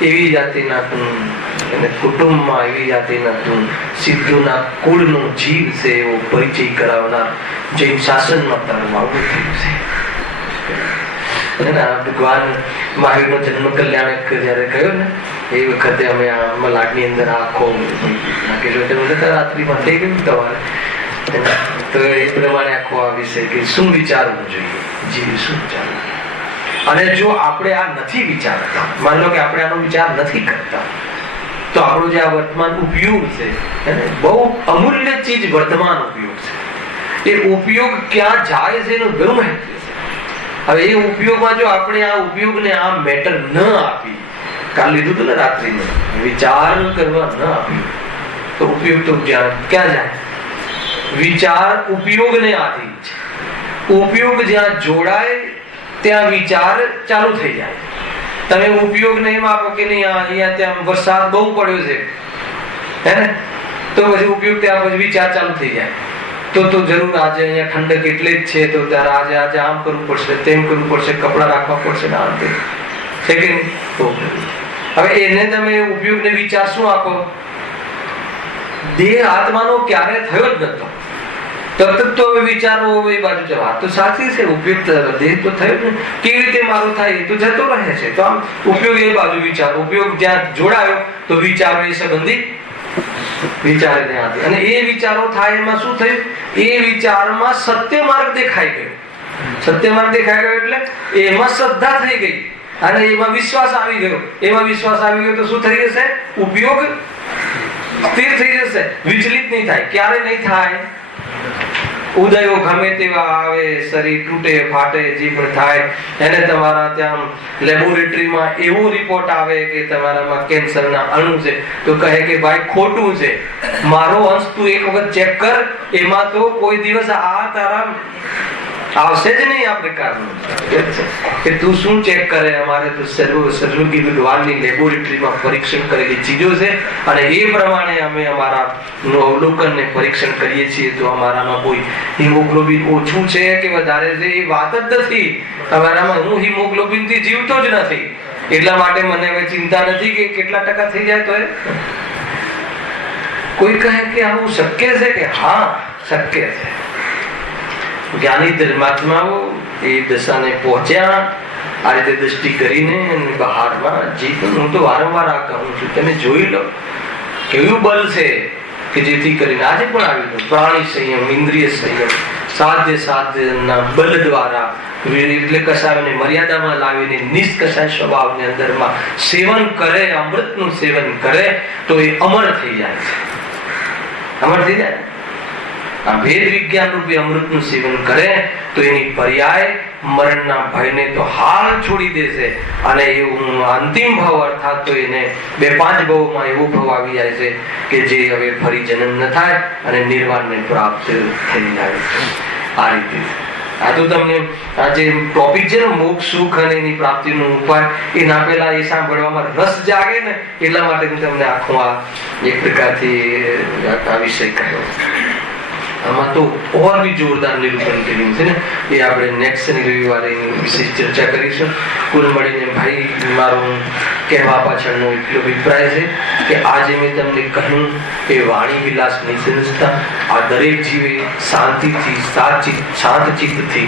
એવી જાતિના તું અને કુટુંબમાં એવી જાતિના તું સિદ્ધોના કુળનો જીવ છે એવો પરિચય કરાવનાર જૈન શાસનમાં તારું આવવું થયું છે. ભગવાન મહાવીરનો જન્મ કલ્યાણક જયારે ગયો ને એ વખતે અમે આ મલાડની અંદર આખો રાત્રિમાં થઈ ગયું તમારે, તો એ પ્રમાણે આખો આ વિષય કે શું વિચારવું જોઈએ, જીવ શું વિચારવું. અને જો આપણે આ નથી વિચારતા, માની લો કે આપણે આનો વિચાર નથી કરતા, તો આપણો જે આ વર્તમાન ઉપયોગ છે બહુ અમૂલ્ય ચીજ વર્તમાન ઉપયોગ છે. એ ઉપયોગ ક્યાં જાય છે એનું ઘણું મહત્વ છે. હવે એ ઉપયોગમાં જો આપણે આ ઉપયોગને આ મેટર ન આપી, કાલ લીધું હતું ને રાત્રિને વિચાર કરવા ન આપ્યું તો ઉપયોગ તો ક્યાં જાય? વિચાર ઉપયોગને આધીન છે. ઉપયોગ જ્યાં જોડાય ત્યાં વિચાર ચાલુ થઈ જાય. તમે ઉપયોગને એમ આપો કે નહીં અહીંયા ત્યાં વરસાદ બહુ પડ્યો છે હે ને, તો પછી ઉપયોગ ત્યાં પછી વિચાર ચાલુ થઈ જાય. તો જરૂર આજે અહીંયા ઠંડક એટલે જ છે, તો ત્યારે આજે આમ કરવું પડશે, તેમ કરવું પડશે, કપડા રાખવા પડશે ને આમ તેમ છે કે નહીં. હવે એને તમે ઉપયોગને વિચાર શું આપો? દેહ આત્માનો ક્યારે થયો જ નતો, તરત તો વિચારો એ બાજુ છે. વાત તો સાચી છે, ઉપયોગ દેહ તો થયો જ ને, કેવી રીતે મારો થાય એ તો જતો રહે છે. તો આમ ઉપયોગ એ બાજુ વિચાર, ઉપયોગ જ્યાં જોડાયો તો વિચારો એ સંબંધી વિચારે ત્યાં. અને એ વિચારો થાય એમાં શું થયું? એ વિચારમાં સત્ય માર્ગ દેખાઈ ગયો. સત્ય માર્ગ દેખાઈ ગયો એટલે એમાં શ્રદ્ધા થઈ ગઈ અને એમાં વિશ્વાસ આવી ગયો. એમાં વિશ્વાસ આવી ગયો તો શું થઈ જશે? ઉપયોગ સ્થિર થઈ જશે, વિચલિત નહીં થાય. ક્યારે નહીં થાય? ઉદયો ગમે તેવા આવે, શરીર તૂટે ફાટે, જે પણ થાય એને તમારા ત્યાં લેબોરેટરીમાં એવો રિપોર્ટ આવે કે તમારામાં કેન્સરના અણુ છે, તો કહે કે ભાઈ ખોટું છે, મારો અંશ તું એક વખત ચેક કર, એમાં તો કોઈ દિવસ આ તારા આવશે જ નહીં. આ પ્રકારનું કે તું શું ચેક કરે? અમારે તો સર્વગી ભગવાનની લેબોરેટરીમાં પરીક્ષણ કરેલી ચીજો છે અને એ પ્રમાણે અમે અમારા અવલોકન ને પરીક્ષણ કરીએ છીએ. તો અમારામાં કોઈ હિમોગ્લોબિન ઓછું છે કે વધારે છે એ વાત જ નથી. અમારામાં હું હિમોગ્લોબિન થી જીવતો જ નથી, એટલા માટે મને હવે ચિંતા નથી કે કેટલા ટકા થઈ જાય. તો કોઈ કહે કે આવું શક્ય છે કે હા શક્ય છે. જ્ઞાની ધર્માત્માઓ એ દશાને પહોંચ્યા આ રીતે દ્રષ્ટિ કરીને બહારમાં જીવન. હું તો વારંવાર આ કહું છું, તમે જોઈ લો કેવું બળ છે કે જેથી કરીને આજે પણ આવ્યું પ્રાણી સંયમ, ઇન્દ્રિય સંયમ, સાધ્યના બળ દ્વારા એટલે કસાયને મર્યાદામાં લાવીને નિષ્કસાય સ્વભાવની અંદરમાં સેવન કરે, અમૃતનું સેવન કરે તો એ અમર થઈ જાય છે. અમર થઈ જાય. આ ભેદ વિજ્ઞાન રૂપે અમૃતનું સેવન કરે તો એની પર્યાય મરણના ભયને તો હાલ છોડી દેશે અને એવું અંતિમ ભાવ અર્થાત તો એને 2-5 ભાવમાં એવો ભાવ આવી જાય છે કે જે હવે ફરી જન્મ ન થાય અને નિર્વાણને પ્રાપ્ત થઈ જાય. આ રીતે આ તો તમને આ જે ટોપિક છે ને મોક્ષ સુખ અને એની પ્રાપ્તિનો ઉપાય, એના પહેલા એ સાંભળવામાં રસ જાગે ને એટલા માટે હું તમને આખું આ એક પ્રકારથી આ વિષય કહ્યો. આમાં તો ઓર બી જોરદાર નિરૂપણ કર્યું છે ને, એ આપણે નેક્સ્ટ રવિવારે વિશેષ ચર્ચા કરીશું. કુલ મળીને ભાઈ મારો કહેવા પાછળનો એટલો અભિપ્રાય છે કે આજે મેં તમને કહ્યું કે વાણી વિલાસની સંસ્થા આ દરેક જીવે શાંતિથી શાંત ચિત્તથી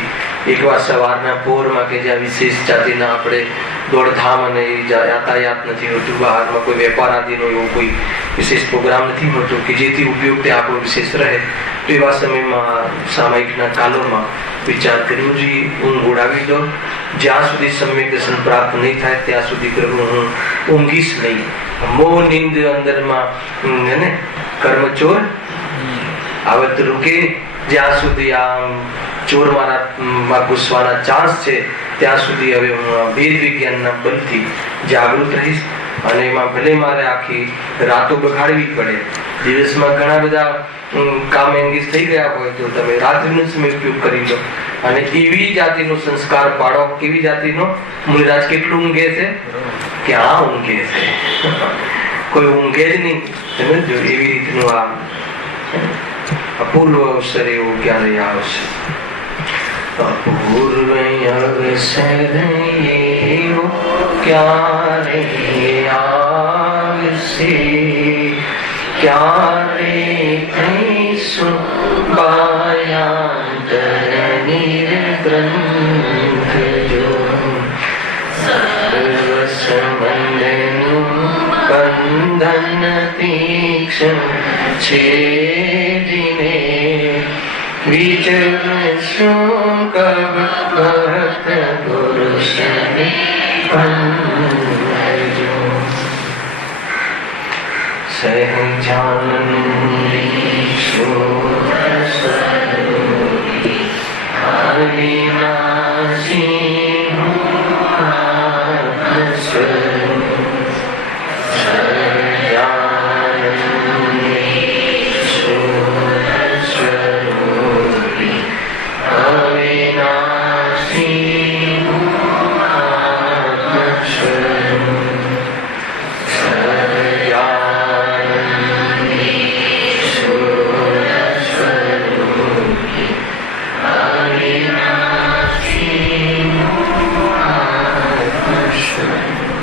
એકવાર સવારના પોરમાં કે જ્યાં વિશેષ જાતિના આપણે દોડધામ અને યાતાયાત નથી હોતું, બહારમાં કોઈ વેપાર આદિનો એવો કોઈ વિશેષ પ્રોગ્રામ નથી હોતો કે જેથી ઉપયોગ તે આપણો વિશેષ રહે, તો એવા સમયમાં સામાયિકના કાલોમાં વિચાર કરવો જોઈએ. ઊંઘ ઉડાવી દો. જ્યાં સુધી સમ્યક દર્શન પ્રાપ્ત નહીં થાય ત્યાં સુધી પ્રભુ હું ઊંઘીશ નહીં મોહ નિંદ અંદરમાં ને કર્મચોર આવત રૂકે જ્યાં સુધી આમ ચોર મારા ઘૂસવાના ચાન્સ છે ત્યાં સુધી હવે હું વેદ વિજ્ઞાનના બલથી જાગૃત રહીશ અને એમાં ભલે મારે આખી રાતો બગાડવી પડે. દિવસમાં ઘણા બધા કામ એંગેજ થઈ ગયા હોય તો તમે રાત્રિનો સમય ઉપયોગ કરી લો અને એવી જાતિનો સંસ્કાર પાડો. કેવી જાતિનો? મુનિરાજ કેટલું ઊંઘે છે? ક્યાં ઊંઘે છે? કોઈ ઊંઘે જ નહીં. સમજો એવી રીતનું આ અપૂર્વ અવસર એવો ક્યારે આવશે? અપૂર્વ અવસર એવો ક્યારે આવશે? ક્યારે થઈશું બાયાંતર નિર્ગ્રંથ જો સર્વ સંબંધનું બંધન તીક્ષ્ણ છેદીને વિચરશું કબ ભક્ત પુરુષને ભંજો સહજાનંદી